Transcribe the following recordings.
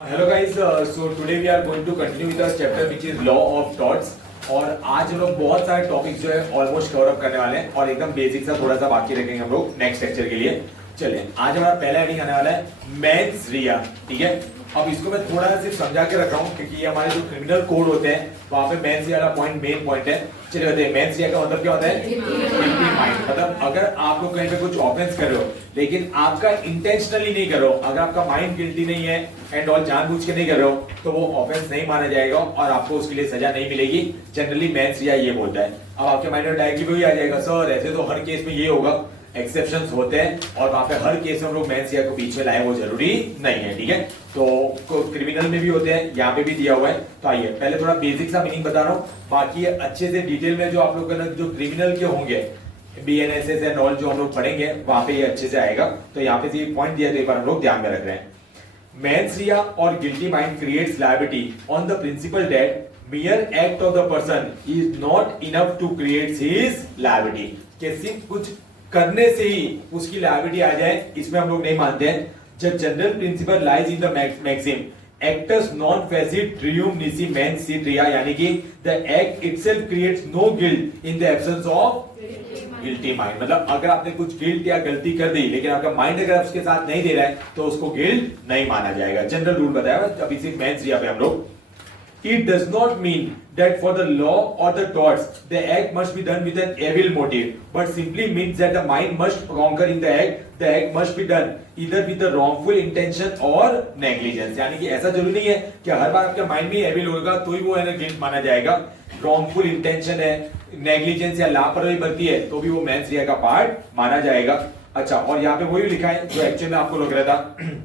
Hello guys, so today we are going to continue with our chapter which is law of torts। और आज हम लोग बहुत सारे टॉपिक्स जो है ऑलमोस्ट कवर अप करने वाले हैं और एकदम बेसिक सा थोड़ा सा बाकी रखेंगे हम लोग नेक्स्ट लेक्चर के लिए। चलिए आज हमारा पहला हेडिंग आने वाला है मेंस रिया, ठीक है। अब इसको मैं थोड़ा सा सिर्फ समझा के रख रहा हूँ क्योंकि ये हमारे जो क्रिमिनल कोड होते हैं वहां पे मेंस रिया वाला पॉइंट मेन पॉइंट है। चलिए बताइए मेंस रिया का मतलब क्या होता है? Guilty mind. मतलब अगर आप लोग कहीं पे कुछ ऑफेंस कर रहे हो लेकिन आपका इंटेंशनली नहीं कर रहे हो, अगर आपका माइंड गिल्टी नहीं है एंड ऑल जानबूझ के नहीं कर रहे हो तो वो ऑफेंस नहीं माना जाएगा और आपको उसके लिए सजा नहीं मिलेगी। जनरली मेंस रिया ये बोलता है। अब आपके माइंड में डायरेक्टली वही आ जाएगा, सर ऐसे तो हर केस में ये होगा, एक्सेप्शंस होते हैं और वहां पे हर केस में हम लोग मेंस रिया को बीच में लाए वो जरूरी नहीं है, ठीक है। तो क्रिमिनल में भी होते हैं, यहाँ पे भी दिया हुआ है। तो आइए पहले थोड़ा बेसिक सा मीनिंग बता रहा हूँ, बाकी अच्छे से डिटेल में जो आप लोग जो क्रिमिनल के होंगे BNSS एंड ऑल जो हम लोग पढ़ेंगे वहां पे ये अच्छे से आएगा। तो यहाँ पे पॉइंट दिया तो एक बार हम लोग ध्यान में रख रहे हैं। मेंस रिया और guilty mind creates liability on the principal that mere act of the person is not enough to create his liability। कि सिर्फ कुछ करने से ही उसकी लायबिलिटी आ जाए इसमें हम लोग नहीं मानते हैं। जब general principle lies in the maxim actus non facit reum nisi mens sit rea, यानी कि the act itself creates no guilt in the absence of guilty mind. मतलब अगर आपने कुछ गिल्ट या गलती कर दी लेकिन आपका माइंड अगर उसके साथ नहीं दे रहा है तो उसको गिल्ट नहीं माना जाएगा। जनरल रूल बताया अभी सिर्फ मेंस रिया पे हम लोग। It does not mean that for the law or the torts the act must be done with an evil motive, but simply means that the mind must conquer in the act. The act must be done either with the wrongful intention or negligence। यानी कि ऐसा जरूरी नहीं है कि हर बार आपके mind में evil होगा तो ही वो है ना गिल्ट माना जाएगा। wrongful intention है, नेग्लिजेंस या लापरवाही बरती है तो भी वो मेंस रिया का पार्ट माना जाएगा। अच्छा, और यहाँ पे वही लिखा है जो एक्चुअली में आपको लग रहा था।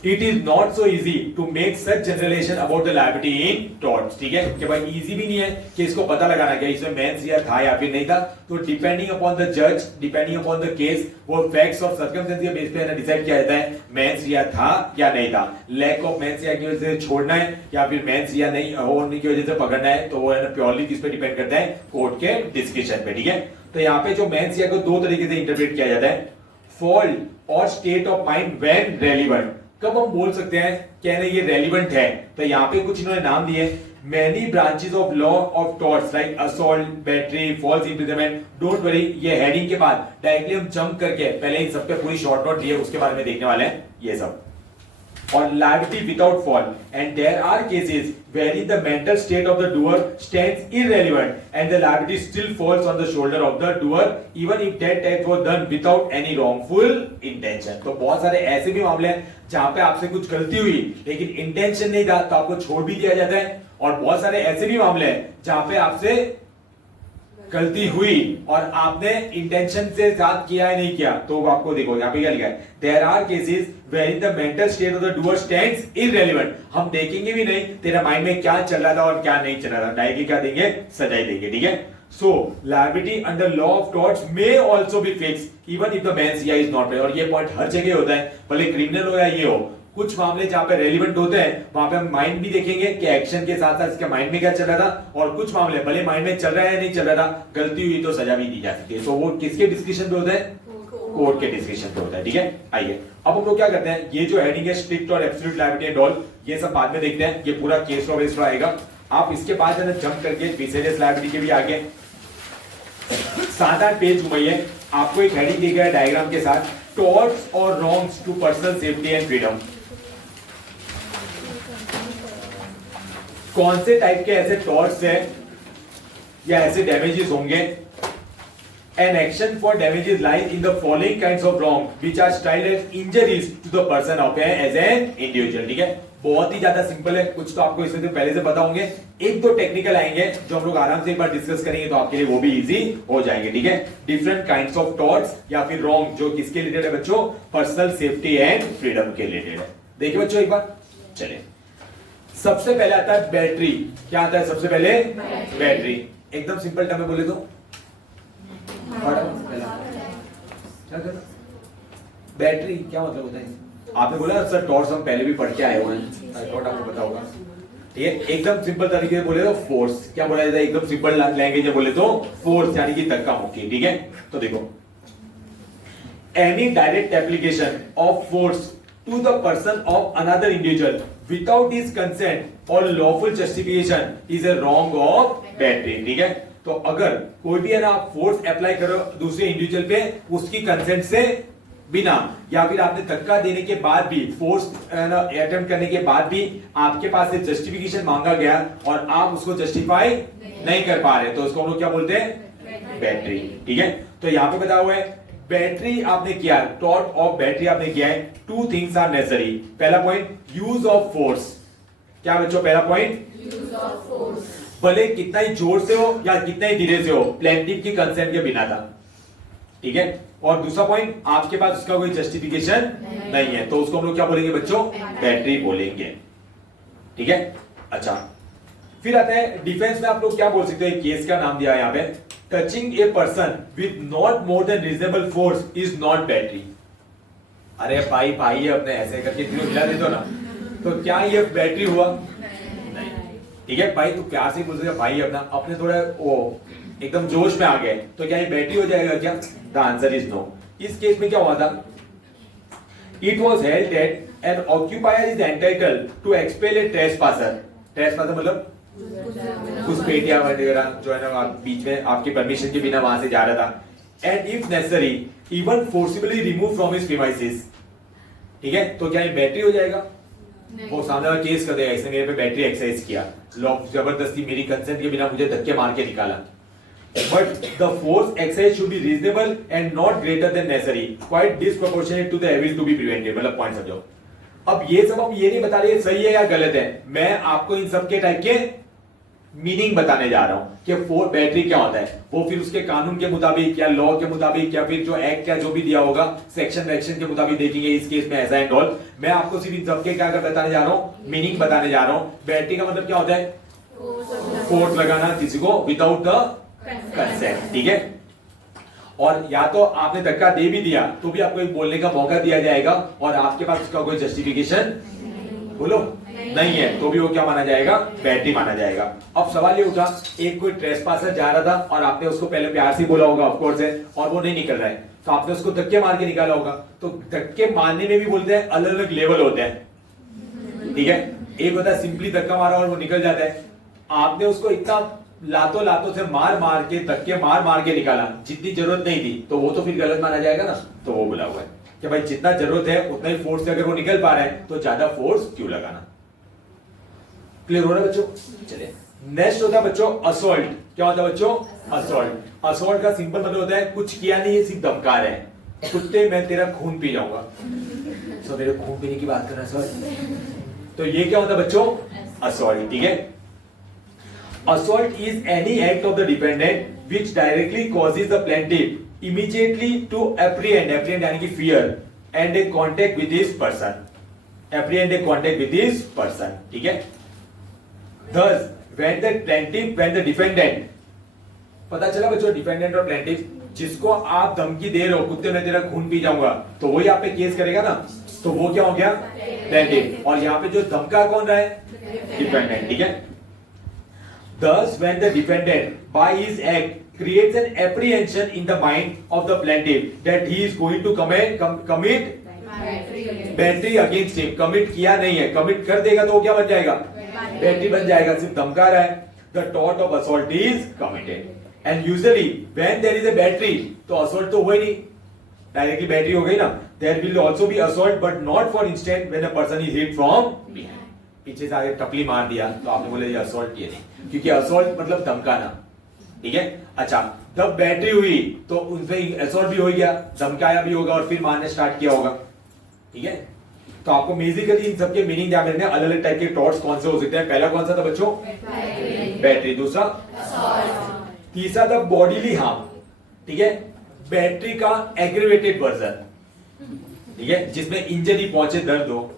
It is not so easy to make such generalization about the liability in torts। ठीक है कि भाई इजी भी नहीं है कि इसको पता लगाना कि इसमें मेंस रिया था या फिर नहीं था। तो डिपेंडिंग अपॉन द जज, डिपेंडिंग अपॉन द केस, वो फैक्ट्स और सर्कमस्टेंसेस के बेस पे डिसाइड किया जाता है मेंस रिया था या नहीं था। लैक ऑफ मेंस रिया की वजह से छोड़ना है या फिर मेंस रिया नहीं होने की वजह से पकड़ना है, तो वो है ना प्योरली किस पे डिपेंड करता है? कोर्ट के डिस्कशन पे, ठीक है। तो यहाँ पे जो मेंस रिया को दो तरीके से इंटरप्रेट किया जाता है, फॉल्ट और state of mind when relevant. कब हम बोल सकते हैं कहने ये रेलिवेंट है? तो यहाँ पे कुछ इन्होंने नाम दिए, many branches of law of torts like assault, battery, false imprisonment. Don't worry, ये हेडिंग के बाद डायरेक्टली हम जंप करके पहले इन सब पे पूरी शॉर्ट नोट दी है उसके बारे में देखने वाले हैं ये सब। और liability without fault, and there are cases wherein the mental state of the doer stands irrelevant and the liability still falls on the shoulder of the doer even if that act was done without any wrongful intention। तो बहुत सारे ऐसे भी मामले हैं जहां पे आपसे कुछ गलती हुई लेकिन इंटेंशन नहीं था तो आपको छोड़ भी दिया जाता है, और बहुत सारे ऐसे भी मामले हैं जहां पे आपसे गलती हुई और आपने इंटेंशन से साथ किया है नहीं किया तो आपको देखो यहाँ पे क्या लिखा है, there are cases where the mental state of the doer stands irrelevant. हम देखेंगे भी नहीं तेरा माइंड में क्या चल रहा था और क्या नहीं चल रहा था, डायरेक्टली क्या देंगे? सजा देंगे, ठीक है। So liability under law of torts may also be fixed even if the mens rea is not. और ये पॉइंट हर जगह होता है, भले क्रिमिनल हो या ये हो। कुछ मामले जहां पे रेलिवेंट होते हैं वहां पे हम माइंड भी देखेंगे कि एक्शन के साथ साथ इसके माइंड में क्या चल रहा था, और कुछ मामले भले माइंड में चल रहा है या नहीं चल रहा था, गलती हुई तो सजा भी दी जा सकती है। तो वो किसके डिस्कशन पे होता है? कोर्ट के डिस्कशन पे होता है, ठीक है। आइए अब हम लोग क्या करते हैं, ये जो हेडिंग है स्ट्रिक्ट और एब्सोल्यूट लायबिलिटी एंड ऑल, ये सब बाद में देखते हैं। ये पूरा केस लॉ बेस्ड आएगा। आप इसके बाद जंप करके विसेरियस लायबिलिटी के भी आगे 7-8 पेज घुमाइए, आपको एक हेडिंग दी गई डायग्राम के साथ, टॉर्ट्स और wrongs to personal safety and freedom. कौन से टाइप के ऐसे टॉर्ट्स हैं या ऐसे डैमेजेस होंगे? An action for damages lies in the following kinds of wrong which are styled as injuries to the person of as an individual, ठीक है। बहुत ही ज्यादा सिंपल है, कुछ तो आपको इसमें पहले से पता होंगे, एक दो टेक्निकल आएंगे जो हम लोग आराम से एक बार डिस्कस करेंगे तो आपके लिए वो भी इजी हो जाएंगे, ठीक है। डिफरेंट काइंड्स ऑफ टॉर्ट्स या फिर रॉन्ग जो किसके रिलेटेड है बच्चों? पर्सनल सेफ्टी एंड फ्रीडम के रिलेटेड है। देखिए बच्चों एक बार, चलिए सबसे पहले आता है बैटरी। क्या आता है सबसे पहले? बैटरी। एकदम सिंपल टर्म में बोले तो बैटरी क्या मतलब होता है? आपने बोला सर टॉर्च हम पहले भी पढ़ के आए हुए हैं, आई थॉट आपको पता होगा, ठीक है। एकदम सिंपल तरीके से बोले तो फोर्स। क्या बोला जाता है एकदम सिंपल लैंग्वेज में बोले तो? फोर्स, यानी कि धक्का मुक्की, ठीक है। तो देखो any direct application of force to the person of another individual without his consent or lawful justification is a wrong of battery. ठीक है, तो अगर कोई भी है ना फोर्स अप्लाई करो दूसरे इंडिविजुअल पे उसकी कंसेंट से बिना, या फिर आपने धक्का देने के बाद भी, फोर्स अटेम्प्ट करने के बाद भी आपके पास से जस्टिफिकेशन मांगा गया और आप उसको जस्टिफाई नहीं कर पा रहे, तो उसको हम लोग क्या बोलते हैं? बैटरी. ठीक है, तो यहां पे बताया हुआ है बैटरी आपने किया, टॉर्क ऑफ बैटरी आपने किया है. Two things are necessary. पहला पॉइंट यूज ऑफ फोर्स. क्या बच्चों पहला पॉइंट? Use of force. भले कितना ही जोर से हो या कितना ही धीरे से हो, प्लेंटिफ की कंसेंट के बिना था. ठीक है, और दूसरा पॉइंट आपके पास उसका कोई जस्टिफिकेशन नहीं है, तो उसको हम लोग क्या बोलेंगे बच्चों? बैटरी बोलेंगे. ठीक है, अच्छा फिर आते हैं डिफेंस में. आप लोग क्या बोल सकते हो? एक केस का नाम दिया है यहाँ पे, touching a person with not more than reasonable force is not battery. अरे भाई भाई अपने ऐसे करके मिला दे दो ना, तो क्या ये बैटरी हुआ? नहीं. ठीक है भाई, तू प्यार से बोल सकते भाई अपना, अपने थोड़ा वो एकदम जोश में आ गए तो क्या ये बैटरी हो जाएगा क्या? The answer is no. इस केस में क्या हुआ था? It was held that an occupier is entitled to expel a trespasser. Trespasser मतलब उस पेटिया वगैरह जो है ना बीच में आपकी परमिशन के बिना वहां से जा रहा था, and if necessary even forcibly remove from his premises. ठीक है, तो क्या ये बैटरी हो जाएगा? वो सामने वाला केस कर देगा इसने मेरे पे बैटरी एक्सरसाइज किया, लॉक जबरदस्ती मेरी कंसेंट के बिना मुझे धक्के मार के निकाला. But the force exercised should be reasonable and not greater than necessary, quite disproportionate to the evil to be prevented. मतलब पॉइंट समझो. अब ये सब हम ये नहीं बता रहे सही है या गलत है, मैं आपको इन सब के टाइप के मीनिंग बताने जा रहा हूं कि फोर बैटरी क्या होता है. वो फिर उसके कानून के मुताबिक या लॉ के मुताबिक या फिर जो एक्ट या जो भी दिया होगा सेक्शन वैक्शन के मुताबिक देखेंगे इस केस में ऐसा एंड ऑल. मैं आपको सिर्फ इन सब के क्या बताने जा रहा हूं? मीनिंग बताने जा रहा हूं. बैटरी का मतलब क्या होता है? फोर्स लगाना किसी को विदाउट द कंसेंट. ठीक है, और या तो आपने धक्का दे भी दिया तो भी आपको एक बोलने का मौका दिया जाएगा और आपके पास उसका कोई जस्टिफिकेशन बोलो नहीं है, तो भी वो क्या माना जाएगा? बैटरी माना जाएगा. अब सवाल ये उठा, एक कोई ट्रेसपासर जा रहा था और आपने उसको पहले प्यार से बोला होगा ऑफ कोर्स है, और वो नहीं निकल रहा है, तो आपने उसको धक्के मार के निकाला होगा. तो धक्के मारने में भी बोलते हैं अलग अलग लेवल होते हैं. ठीक है, एक होता है सिंपली धक्का मारा और वो निकल जाता है. आपने उसको इतना लातों लातों से मार मार के धक्के मार मार के निकाला जितनी जरूरत नहीं थी, तो वो तो फिर गलत माना जाएगा ना. तो वो बोला हुआ है कि भाई जितना जरूरत है उतना ही फोर्स से अगर वो निकल पा रहा है तो ज्यादा फोर्स क्यों लगाना. क्लियर हो रहा है बच्चों? चलिए नेक्स्ट होता है बच्चों असॉल्ट. क्या होता है बच्चों? असॉल्ट. असॉल्ट का सिंपल मतलब होता है कुछ किया नहीं है, सिर्फ धमका रहे हैं. कुत्ते मैं तेरा खून पी जाऊंगा, तो मेरे खून पीने की बात कर रहा है सॉरी. तो ये क्या होता है बच्चों? असॉल्ट. ठीक है, assault is any act of the defendant which directly causes the plaintiff immediately to apprehend यानी कि fear and a contact with his person. Apprehend a contact with his person. ठीक है, thus when the defendant, पता चला बच्चों defendant और plaintiff, जिसको आप धमकी दे रहे हो कुत्ते मैं तेरा खून पी जाऊंगा, तो वही आप पे केस करेगा ना, तो वो क्या हो गया? प्लेंटिफ. और यहाँ पे जो धमका कौन रहा है? डिफेंडेंट. ठीक है, thus when the defendant by his act creates an apprehension in the mind of the plaintiff that he is going to commit battery against him. Commit किया नहीं है, कमिट कर देगा तो वो क्या बन जाएगा? बैटरी बन जाएगा. सिर्फ धमका रहा है. the tort of assault is committed and usually when there is a battery, तो assault तो हुआ ही नहीं, डायरेक्टली बैटरी हो गई ना. there will also be assault but not for instant when a person is hit from behind. पीछे से आगे टपली मार दिया तो आपने बोले ये असॉल्ट किए नहीं, क्योंकि असॉल्ट मतलब धमकाना. ठीक है, अच्छा जब बैटरी हुई तो उनसे असॉल्ट भी हो गया, धमकाया भी होगा और फिर मारने स्टार्ट किया होगा. ठीक है, तो आपको बेसिकली इन सबके मीनिंग ध्यान रखना है. अलग अलग टाइप के टॉर्ट्स कौन से हो सकते हैं? पहला कौन सा था बच्चों? बैटरी. दूसरा तीसरा था बॉडीली हार्म. ठीक है, बैटरी का एग्रीवेटेड वर्जन. ठीक है, जिसमें इंजरी पहुंचे, दर्द हो.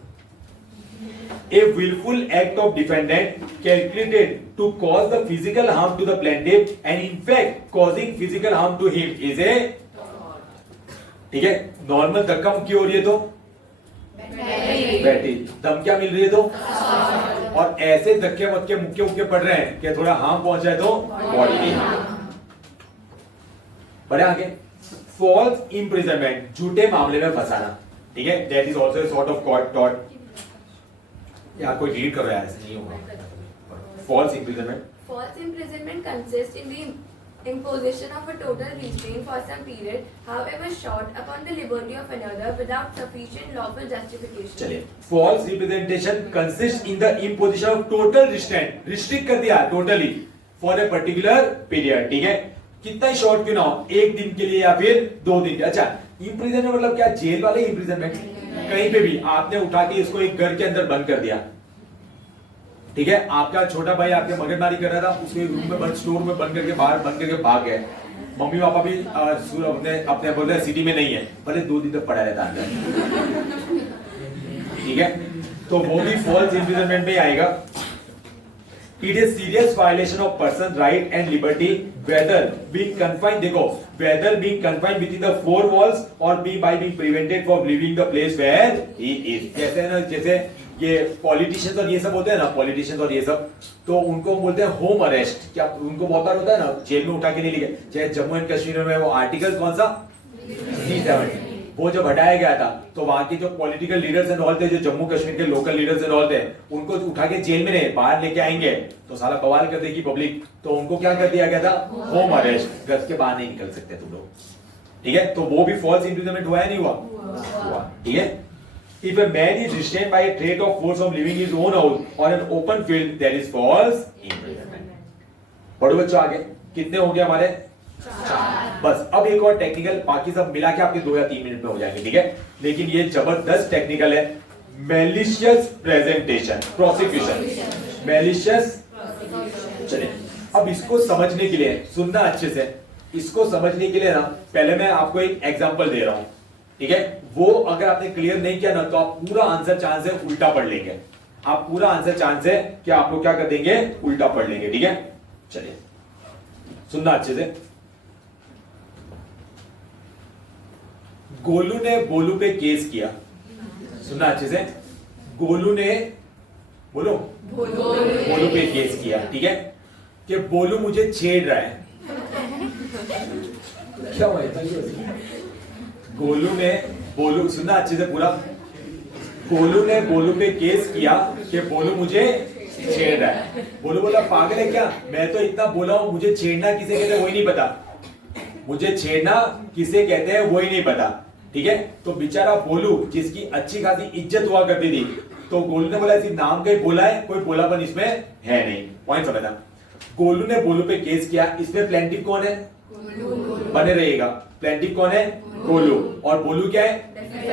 A willful act of defendant calculated to cause the physical harm to the plaintiff and in fact causing physical harm to him is a. ठीक है, नॉर्मल धक्का मुक्की हो रही है तो बैटरी, धमकियां मिल रही है तो, और ऐसे धक्के मुक्के मुक्के पड़ रहे हैं कि थोड़ा हार्म पहुंचा है तो बॉडी हार्म. बढ़े आगे. फॉल्स इम्प्रिजनमेंट, झूठे मामले में फंसाना. ठीक है, that is also sort of टॉट। यार कोई रीड कर रहा है, ऐसे नहीं होगा। False imprisonment, false imprisonment consists in the imposition of a total restraint for some period, however short, upon the liberty of another without sufficient lawful justification. चलिए, false representation consist in the imposition of total restraint, restrict कर दिया totally for a particular period, ठीक है, कितना ही short क्यों ना हो, एक दिन के लिए या फिर 2 दिन के। अच्छा, इम्प्रिजनमेंट मतलब क्या, जेल वाले इम्प्रिजनमेंट, कहीं पे भी आपने उठा के इसको एक घर के अंदर बंद कर दिया, ठीक है, आपका छोटा भाई आपके मगजमारी कर रहा था, उसको एक रूम में बंद, स्टोर में बंद करके बाहर बंद करके भाग गए, मम्मी पापा भी अपने बोल रहे सिटी में नहीं है, भले 2 दिन तक पड़ा रहता अंदर, ठीक है, तो वो भी फॉल्स इम्प्रिजनमेंट में आएगा। It is serious violation of person's right and liberty, whether being confined, देखो, whether being confined within the 4 walls or by being prevented from leaving the place where he is। जैसे ना, जैसे ये politicians और ये सब होते हैं ना, पॉलिटिशियंस और ये सब, तो उनको बोलते हैं होम अरेस्ट। क्या उनको बहुत बार होता है ना, जेल में उठा के नहीं लेके, चाहे जम्मू एंड कश्मीर में वो आर्टिकल कौन सा 370, वो जब हटाया गया था तो वहां के जो पॉलिटिकल लीडर्स एंड ऑल थे, जो जम्मू कश्मीर के लोकल लीडर्स एंड ऑल थे, उनको उठा के जेल में नहीं बाहर लेके आएंगे तो साला बवाल कर देगी पब्लिक, तो उनको क्या कर दिया गया था, होम अरेस्ट, घर के बाहर नहीं निकल सकते तुम लोग, ठीक है, तो वो भी फॉल्स इम्प्रिजनमेंट हुआ है, नहीं हुआ, ठीक है। If a man is restrained by a threat of force from leaving his own house or an open field, there is false imprisonment। पढ़ो बच्चों आगे, कितने हो गए हमारे, 4। बस अब एक और टेक्निकल, बाकी सब मिला के आपके 2 या 3 मिनट में हो जाएंगे, ठीक है, लेकिन ये जबरदस्त टेक्निकल है। Malicious presentation, prosecution, malicious. चलिए, अब इसको समझने के लिए सुनना अच्छे से, इसको समझने के लिए ना पहले मैं आपको एक एग्जांपल दे रहा हूं, ठीक है, वो अगर आपने क्लियर नहीं किया ना तो आप पूरा आंसर चांस है उल्टा पढ़ लेंगे, आप पूरा आंसर चांस है कि आप लोग क्या कर देंगे, उल्टा पढ़ लेंगे, ठीक है। चलिए सुनना अच्छे से। गोलू ने बोलू पे केस किया, सुनना अच्छे से, गोलू ने बोलो बोलू पे केस किया, ठीक है, कि बोलू मुझे छेड़ रहा है। क्या हुआ गोलू ने बोलू, सुनना अच्छे से पूरा, गोलू ने बोलू पे केस किया कि बोलू मुझे छेड़ रहा है। बोलू बोला पागल है क्या, मैं तो इतना बोला हूं, मुझे छेड़ना किसे कहते हैं वही नहीं पता, मुझे छेड़ना किसे कहते हैं वही नहीं पता, ठीक है। तो बेचारा बोलू जिसकी अच्छी खासी इज्जत हुआ करती थी, तो गोलू ने बोला इसी नाम का ही बोला है, कोई बोलापन इसमें है नहीं, पॉइंट समझना। गोलू ने बोलू पे केस किया, इसमें प्लेंटिफ कौन है, बने रहेगा, प्लेंटिफ कौन है, गोलू, और बोलू क्या है,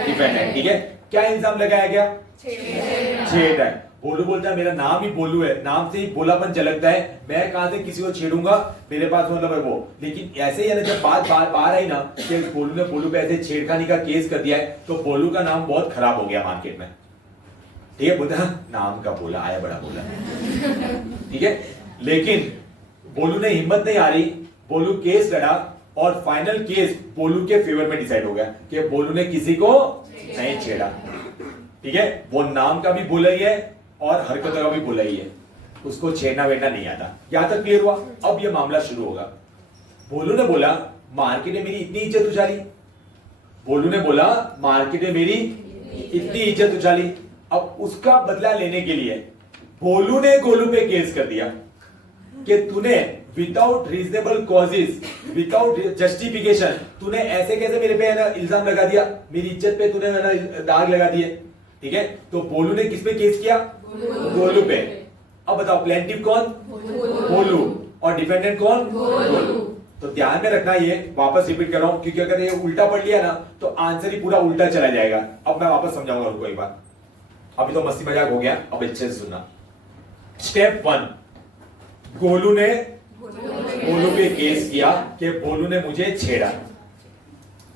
डिफेंडेंट, ठीक है। क्या इल्जाम लगाया गया, छेड़ है। बोलू बोलता है मेरा नाम ही बोलू है, नाम से ही बोलापन झलकता है, मैं कहां से किसी को छेड़ूंगा, मेरे पास मतलब है वो। लेकिन ऐसे ही है ना, जब बात बाहर आई ना कि बोलू ने बोलू पे ऐसे छेड़खानी का केस कर दिया है, तो बोलू का नाम बहुत खराब हो गया मार्केट में, ठीक है, बोलता नाम का बोला आया बड़ा बोला, ठीक है। लेकिन बोलू ने हिम्मत नहीं हारी, बोलू केस लड़ा और फाइनल केस बोलू के फेवर में डिसाइड हो गया कि बोलू ने किसी को नहीं छेड़ा, ठीक है, वो नाम का भी बोला ही है और हरकतों का भी बोला ही है, उसको छेड़ना वेड़ना नहीं आता। यहां तक क्लियर हुआ। अब ये मामला शुरू होगा। बोलू ने बोला मार्केट में मेरी इतनी इज्जत उछाली, बोलू ने बोला मार्केट में मेरी इतनी इज्जत उछाली, अब उसका बदला लेने के लिए बोलू ने गोलू पे केस कर दिया कि तूने without reasonable causes, without justification तूने ऐसे कैसे मेरे पे इल्जाम लगा दिया, मेरी इज्जत पे तूने दाग लगा दिए, ठीक है। तो बोलू ने किस पे केस किया, गोलू पे। अब बताओ प्लेंटिफ कौन, बोलू, और डिफेंडेंट कौन, गोलू। तो ध्यान में रखना, ये वापस रिपीट कर रहा हूं क्योंकि अगर ये उल्टा पढ़ लिया ना तो आंसर ही पूरा उल्टा चला जाएगा। अब मैं वापस समझाऊंगा उनको एक बार, अभी तो मस्ती मजाक हो गया, अब अच्छे से सुनना। स्टेप 1, गोलू ने बोलू पे केस किया कि बोलू ने मुझे छेड़ा,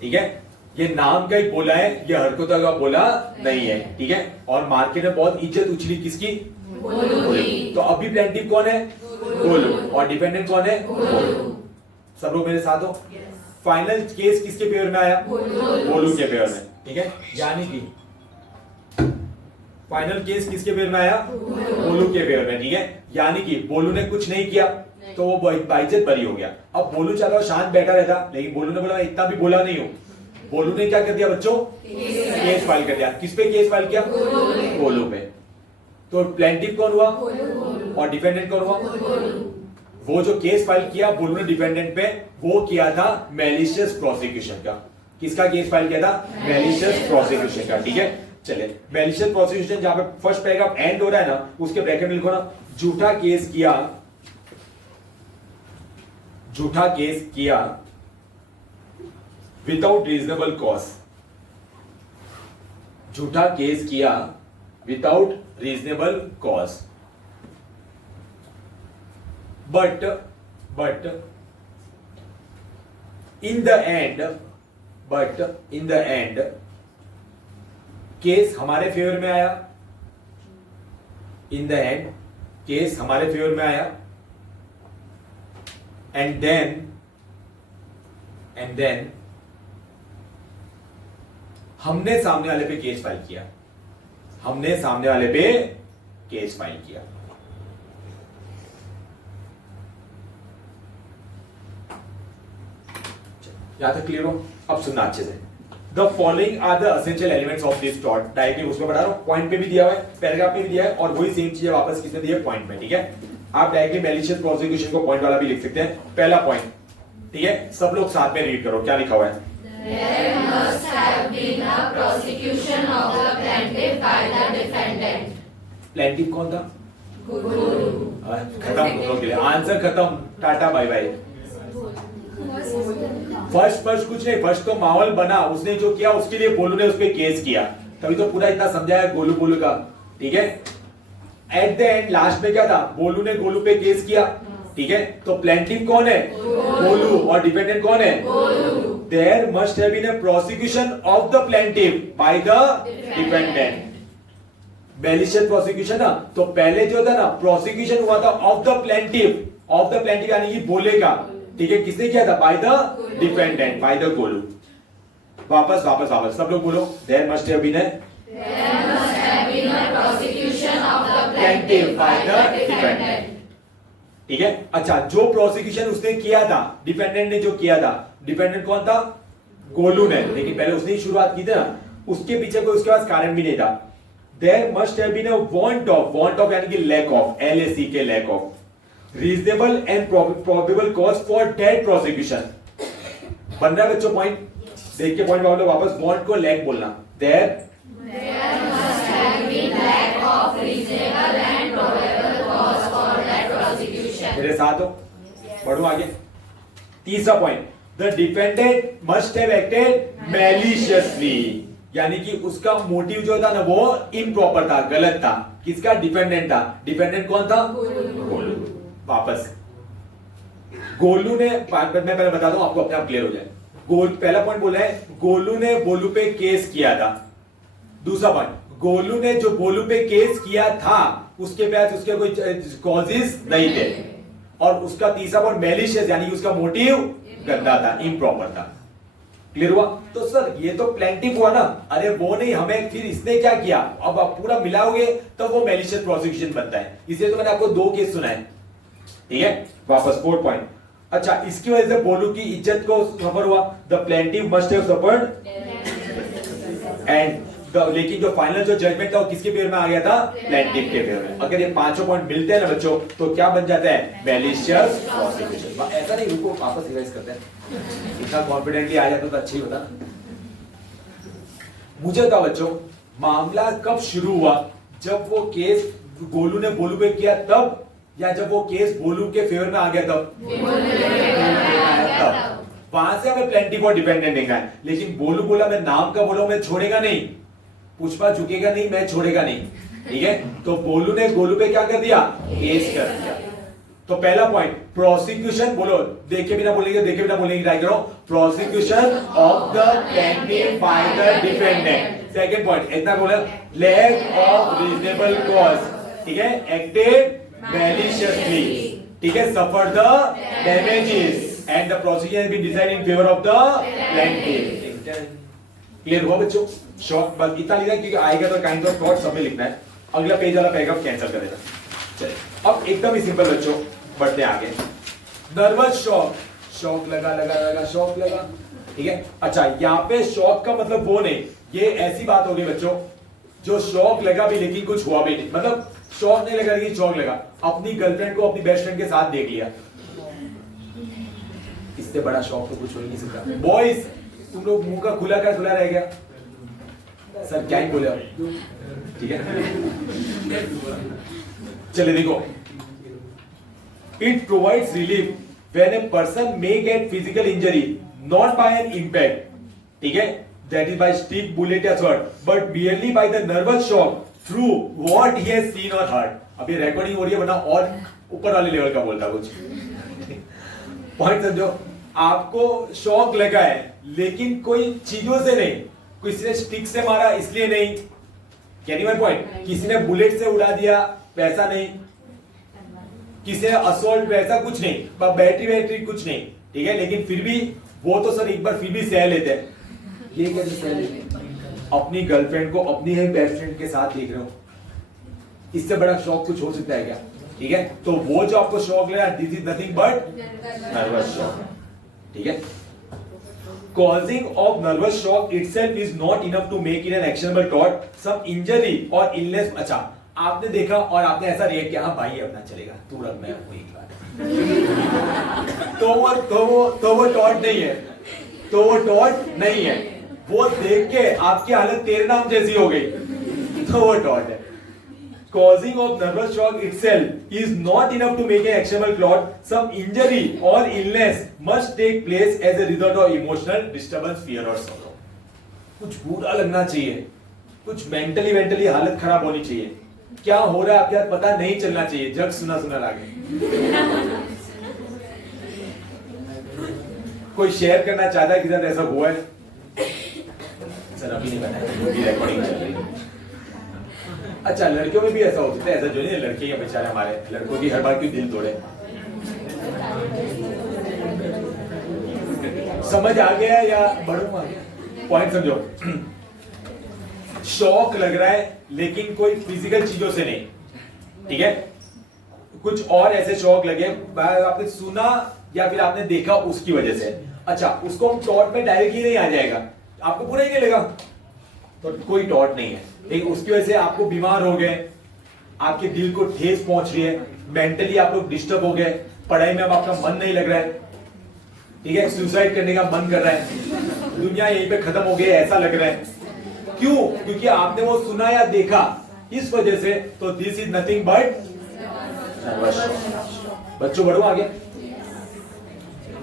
ठीक है, ये नाम का ही बोला है, ये हरकतों का बोला नहीं है, ठीक है, और मार्केट में बहुत इज्जत उछली किसकी, बोलू। तो अभी प्लेंटिफ कौन है, गोलू, और डिफेंडेंट कौन है, गोलू। सब लोग मेरे साथ हो। फाइनल केस किसके फेवर में आया, गोलू के फेवर में, ठीक है, यानी कि फाइनल केस किसके फेवर में आया, बोलू के फेवर में, ठीक है, यानी कि बोलू ने कुछ नहीं किया तो वो बाइज्जत बरी हो गया। अब बोलू चलो शांत बैठा रहता, लेकिन बोलू ने बोला मैं इतना भी बोला नहीं हूं, बोलू ने क्या कर दिया बच्चों? केस फाइल कर दिया। किस पे केस फाइल किया? गोलू पे। तो प्लेंटिफ कौन हुआ और डिफेंडेंट कौन हुआ? वो जो केस फाइल किया बोलू ने डिफेंडेंट पे, वो किया था मैलिशियस प्रोसिक्यूशन का। किसका केस फाइल किया था? मैलिशियस प्रोसिक्यूशन का। ठीक है, चले मैलिशियस प्रोसिक्यूशन जहां पे फर्स्ट पैराग्राफ एंड हो रहा है ना, उसके ब्रैकेट में लिखो ना, झूठा केस किया विदाउट रीजनेबल कॉज। झूठा केस किया without reasonable cause, but in the end case हमारे फेवर में आया। इन द एंड केस हमारे फेवर में आया, एंड देन हमने सामने वाले पे केस फाइल किया। यहां तक क्लियर हो? अब सुनना अच्छे से। The following are the essential elements of this थॉट। डायरेक्टली उसमें पढ़ा रहा हूं, पॉइंट पे भी दिया हुआ है, पैराग्राफ में भी दिया है, और वही सेम चीजें वापस किसने दी है? पॉइंट में। ठीक है, आप डायरेक्टली मैलिशियस प्रोसिक्यूशन को पॉइंट वाला भी लिख सकते हैं। पहला पॉइंट, ठीक है, सब लोग साथ में रीड करो, क्या लिखा हुआ है? There must have been a prosecution of the plaintiff by the defendant. Plaintiff कौन था? Guru. खत्म, दोनों के लिए आंसर खत्म, टाटा बाय बाय। फर्स्ट कुछ नहीं, फर्स्ट तो माहौल बना, उसने जो किया उसके लिए बोलू ने उस पे केस किया, तभी तो पूरा इतना समझाया गोलू का। ठीक है, एट द एंड लास्ट में क्या था? बोलू ने गोलू पे केस किया। ठीक है, तो प्लेंटिफ कौन है? गोलू, और डिफेंडेंट कौन है? Golu. There must have been a prosecution of the plaintiff by the defendant. Malicious prosecution ना, तो पहले जो था ना प्रोसिक्यूशन हुआ था ऑफ द प्लेंटिफ यानी कि बोलेगा। ठीक है, किसने किया था? By the defendant, by the Golu. वापस सब लोग बोलो, there must have been a prosecution of the plaintiff by the defendant. ठीक है, अच्छा, जो प्रोसिक्यूशन उसने किया था, डिफेंडेंट ने जो किया था, डिफेंडेंट कौन था? गोलू ने, लेकिन पहले उसने ही शुरुआत की थी ना, उसके पीछे कोई उसके पास कारण भी नहीं था। There must have been a want of यानी कि लैक ऑफ, LAC के lack of reasonable and probable cause for that prosecution. बन रहा है बच्चों पॉइंट? देख के पॉइंट बोलो वापस, वांट को लैक बोलना। There must have been lack of reasonable and probable cause for that prosecution. मेरे साथ हो, बढ़ो आगे। तीसरा point, the defendant must have acted maliciously, यानी कि उसका मोटिव जो था ना वो इम्प्रॉपर था, गलत था। किसका? डिफेंडेंट था। डिफेंडेंट कौन था? गोलू। वापस गोलू ने, मैं पहले बता दूं आपको अपने आप क्लियर हो जाए। पहला पॉइंट बोला है गोलू ने बोलू पे केस किया था। दूसरा पॉइंट, गोलू ने जो बोलू पे केस किया था उसके पास उसके कोई कॉजेस नहीं थे। और उसका तीसरा पॉइंट मैलिशियस, यानी कि उसका मोटिव गंदा था, इम्प्रॉपर था। क्लियर हुआ? तो सर ये तो प्लेंटिफ हुआ ना, अरे वो नहीं, हमें फिर इसने क्या किया? अब आप पूरा मिलाओगे तो वो मैलिशियस प्रोसिक्यूशन बनता है। इसलिए तो मैंने आपको 2 केस सुनाए। ठीक है, वापस 4 पॉइंट। अच्छा, इसकी वजह से बोलू की इज्जत को सफर हुआ। The plaintiff must have suffered and लेकिन जो फाइनल जो जजमेंट था वो किसके फेवर में आ गया था? प्लेंटिफ के फेवर में। अगर ये 5 पॉइंट मिलते हैं ना बच्चों, तो क्या बन जाता है? Malicious prosecution. ऐसा नहीं, रुको वापस रिवाइज करते हैं। इतना कॉन्फिडेंटली आ जाता तो अच्छा ही होता। मुझे था बच्चों, मामला कब शुरू हुआ? जब वो केस गोलू ने बोलू पे किया तब, या जब वो केस बोलू के फेवर में आ गया तब? तब। वहां से हमें प्लेंटिफ और डिपेंडेंट देखना है। लेकिन बोलू बोला, मैं नाम का बोला, मैं छोड़ेगा नहीं, पुष्पा झुकेगा नहीं, मैं छोड़ेगा नहीं। ठीक है, तो बोलू ने गोलू पे क्या कर दिया? केस कर दिया। तो पहला पॉइंट, प्रोसिक्यूशन, बोलो देखे बिना बोलेंगे, ट्राई करो। Prosecution of the plaintiff bye the defendant. Second point, इतना बोला, लैक ऑफ रीजनेबल कॉज। ठीक है, एक्टेड मैलिशियसली। ठीक है, suffer the damages and the prosecution has been decided in favour of the plaintiff. Clear हुआ बच्चों? Short बस इतना लिखना है, क्योंकि आएगा तो काइंड ऑफ थॉट सब में लिखना है। अगला पेज वाला पैराग्राफ कैंसिल कर देना। चलिए, अब एकदम ही सिंपल बच्चों, बढ़ते हैं आगे। नर्वस शॉक, शॉक लगा, शॉक लगा, ठीक है। अच्छा, यहाँ पे शॉक का मतलब वो नहीं, ये ऐसी बात होगी बच्चों जो शॉक लगा भी लेकिन कुछ हुआ भी नहीं, मतलब शॉक नहीं लगा लेकिन शॉक लगा, अपनी गर्लफ्रेंड को अपनी बेस्ट फ्रेंड के साथ देख लिया, इससे बड़ा शॉक तो कुछ हो ही नहीं सकता। बॉयज, तुम लोग मुंह का खुला का खुला रह गया, सर क्या ही बोले आप, ठीक है। चलिए देखो, it provides relief when a person may get physical injury not by an impact, ठीक है, that is by stick, bullet या sword, but merely by the nervous shock through what he has seen or heard। अभी recording हो रही है वरना और ऊपर वाले लेवल का बोलता कुछ। पॉइंट समझो, आपको शॉक लगा है लेकिन कोई चीजों से नहीं, किसी ने स्टिक से मारा इसलिए नहीं, कैनी माय पॉइंट, किसी ने बुलेट से उड़ा दिया वैसा नहीं, किसी ने असोल्ट वैसा कुछ नहीं, बैटरी कुछ नहीं, ठीक है, लेकिन फिर भी वो तो सर एक बार फिर भी सह लेते हैं। ये कैसे सह लेते? अपनी गर्लफ्रेंड को अपनी ही बेस्ट फ्रेंड के साथ देख रहे हो, इससे बड़ा शॉक कुछ हो सकता है क्या? ठीक है, तो वो जो आपको शॉक लगा, this is nothing but nervous shock, ठीक है। Causing of nervous shock itself is not enough to make it an actionable tort. Some injury or illness, अच्छा आपने देखा और आपने ऐसा रिएक्ट किया, हाँ भाई अपना चलेगा, तू रख मैं हूं एक बार, तो वो टॉर्ट नहीं है, तो वो टॉर्ट नहीं है, वो देख के आपकी हालत तेरे नाम जैसी हो गई, तो वो टॉर्ट है। Causing of nervous shock itself is not enough to make an actionable tort. Some injury or illness must take place as a result of emotional disturbance, fear or sorrow. कुछ बुरा लगना चाहिए, कुछ मेंटली हालत खराब होनी चाहिए, क्या हो रहा है आपके साथ पता नहीं चलना चाहिए, जग सुना लागे। कोई शेयर करना चाहता है कि साथ ऐसा हुआ है? सर अभी नहीं बताया, रिकॉर्डिंग चल रही है। अच्छा, लड़कियों में भी ऐसा हो सकता है, ऐसा जो नहीं, लड़के या बेचारे हमारे लड़कों की हर बार क्यों दिल तोड़े। समझ आ गया या बढ़ूंगा? पॉइंट समझो, शॉक लग रहा है लेकिन कोई फिजिकल चीजों से नहीं, ठीक है, कुछ और ऐसे शॉक लगे, आपने सुना या फिर आपने देखा उसकी वजह से। अच्छा, उसको हम टॉर्ट में डायरेक्टली नहीं आ जाएगा, आपको पूरा ही नहीं लगा तो कोई टॉर्ट नहीं है, लेकिन उसकी वजह से आपको बीमार हो गए, आपके दिल को ठेस पहुंच रही है, मेंटली आप लोग डिस्टर्ब हो गए, पढ़ाई में अब आपका मन नहीं लग रहा है, ठीक है, सुसाइड करने का मन कर रहा है, दुनिया यहीं पे खत्म हो गई ऐसा लग रहा है, क्यों? क्योंकि आपने वो सुना या देखा, इस वजह से। तो this is nothing but nervous shock. बच्चों बढ़ो आगे।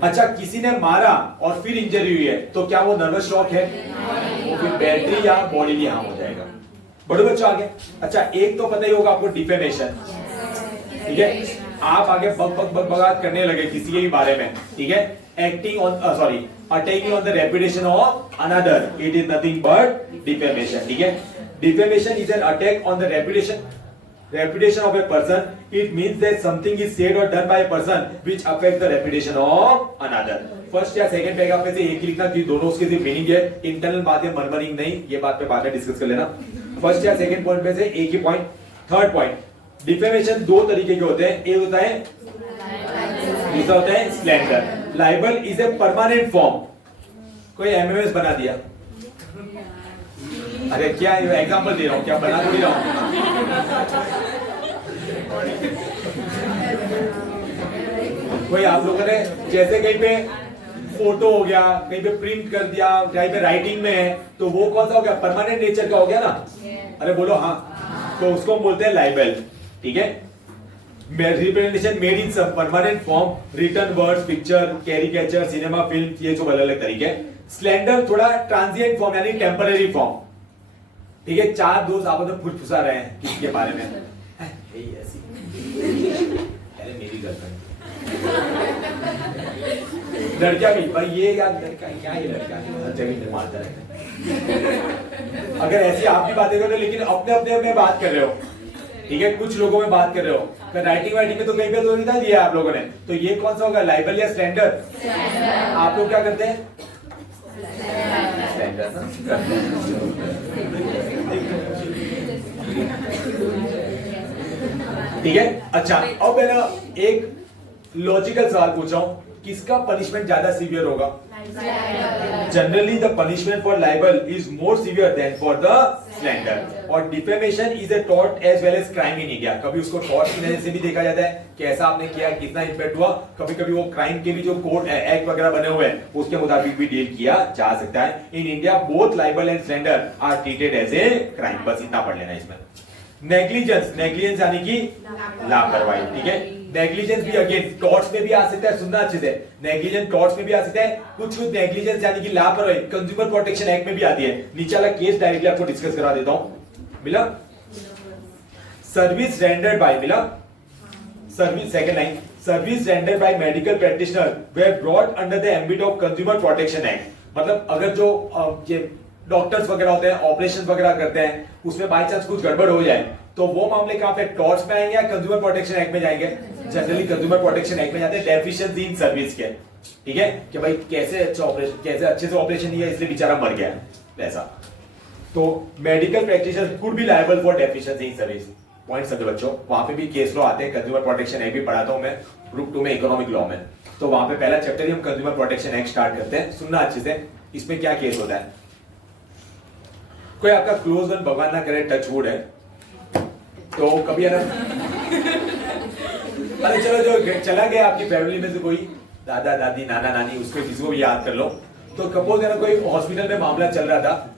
अच्छा, किसी ने मारा और फिर इंजरी हुई है तो क्या वो नर्वस शॉक है? वो फिर बैटरी या बॉडी हार्म हो जाएगा। बढ़ो बच्चों आगे। अच्छा, एक तो पता ही होगा आपको, डिफेमेशन, ठीक है, आप आगे बगात करने लगे किसी के भी बारे में, ठीक है, acting on attacking on the reputation of another, it is nothing but defamation, ठीक है। Defamation is an attack on the reputation of a person. It means that something is said or done by a person which affects the reputation of another. First या second paragraph में से एक लिखना कि दोनों उसके सिर्फ मीनिंग है, इंटरनल बात है, मर्मरिंग नहीं, ये बात पे बाद में डिस्कस कर लेना। फर्स्ट या सेकंड पॉइंट में से एक ही पॉइंट। थर्ड पॉइंट, डिफेमेशन दो तरीके के होते हैं, एक होता है, दूसरा होता है slander. Liable is a permanent form, कोई एमएमएस बना दिया, अरे क्या एग्जांपल दे रहा हूं, क्या बना तो नहीं रहा हूं। कोई आप लोगों ने जैसे कहीं पे फोटो हो गया, कहीं पे प्रिंट कर दिया, कहीं पे राइटिंग में है, तो वो कौन सा हो गया? परमानेंट नेचर का हो गया ना। अरे बोलो हाँ, तो उसको हम बोलते हैं लाइबल, ठीक है। Representation made in some permanent form, written words, picture, caricature, cinema, film, ये सब अलग अलग तरीके। स्लेंडर थोड़ा ट्रांजिएंट फॉर्म यानी टेम्पररी फॉर्म, ठीक है। चार दोस्त आपस में फुसफुसा रहे हैं किसी के बारे में, ऐसी अरे मेरी गर्लफ्रेंड, लड़कियां भी भाई ये यार लड़का क्या, ये लड़का हर जगह मारता रहता है। अगर ऐसी आप भी बातें कर रहे हो लेकिन अपने अपने में बात कर रहे हो, ठीक है, कुछ लोगों में बात कर रहे हो, राइटिंग वाइटिंग में तो कहीं पे तो नहीं दिया आप लोगों ने, तो ये कौन सा होगा, लाइबल या स्लैंडर? आप लोग क्या करते हैं? ठीक है। अच्छा, अब मैं ना एक लॉजिकल सवाल पूछा हूं, किसका पनिशमेंट ज्यादा सीवियर होगा? Generally, the punishment for libel is more severe than for the slander. और defamation is a tort as well as crime in India. कभी उसको tort की नजर से भी देखा जाता है कि ऐसा आपने किया, कितना इम्पैक्ट हुआ. कभी कभी वो crime के भी जो कोड एक्ट वगैरह बने हुए हैं उसके मुताबिक भी डील किया जा सकता है. In India, both libel and slander are treated as a crime. बस इतना पढ़ लेना इसमें. नेग्लिजेंस, नेग्लिजेंस यानी कि लापरवाही. ठीक है. नेग्लिजेंस भी अगेन टॉर्ट्स में भी आ सकता है. सुनना अच्छे से. नेग्लिजेंस टॉर्ट्स में भी आ सकता है. कुछ नेग्लिजेंस यानी कि लापरवाही कंज्यूमर प्रोटेक्शन एक्ट में भी आती है. नीचे वाला केस डायरेक्टली आपको डिस्कस करा देता हूं. मिला? सर्विस रेंडर्ड बाय, मिला? Service, second line, service rendered by medical practitioner were brought under the ambit of consumer protection act. मतलब अगर जो ये डॉक्टर्स वगैरह होते हैं, ऑपरेशन वगैरह करते हैं, उसमें बाय चांस कुछ गड़बड़ हो जाए तो वो मामले कहां पे, टॉर्ट्स में आएंगे या कंज्यूमर प्रोटेक्शन एक्ट में जाएंगे? जनरली कंज्यूमर प्रोटेक्शन एक्ट में जाते हैं. डेफिशिएंसी इन सर्विस के. ठीक है कि भाई कैसे अच्छे से ऑपरेशन नहीं है इसलिए बेचारा मर गया ऐसा. तो medical practitioner could be liable for deficiency in service. Point समझो बच्चों. वहां पे भी केस लॉ आते हैं. कंज्यूमर प्रोटेक्शन एक्ट भी पढ़ाता हूं मैं ग्रुप 2 में इकोनॉमिक लॉ में. तो वहां पे पहला चैप्टर ही हम कंज्यूमर प्रोटेक्शन एक्ट स्टार्ट करते हैं. सुनना अच्छे से. इसमें क्या केस होता है? कोई आपका क्लोज वन, भगवान ना करे, टच वुड है, तो कभी है ना अरे चलो जो चला गया आपकी फैमिली में से कोई दादा दादी नाना नानी, उसको किसी को भी याद कर लो. तो सपोज है ना कोई हॉस्पिटल में मामला चल रहा था,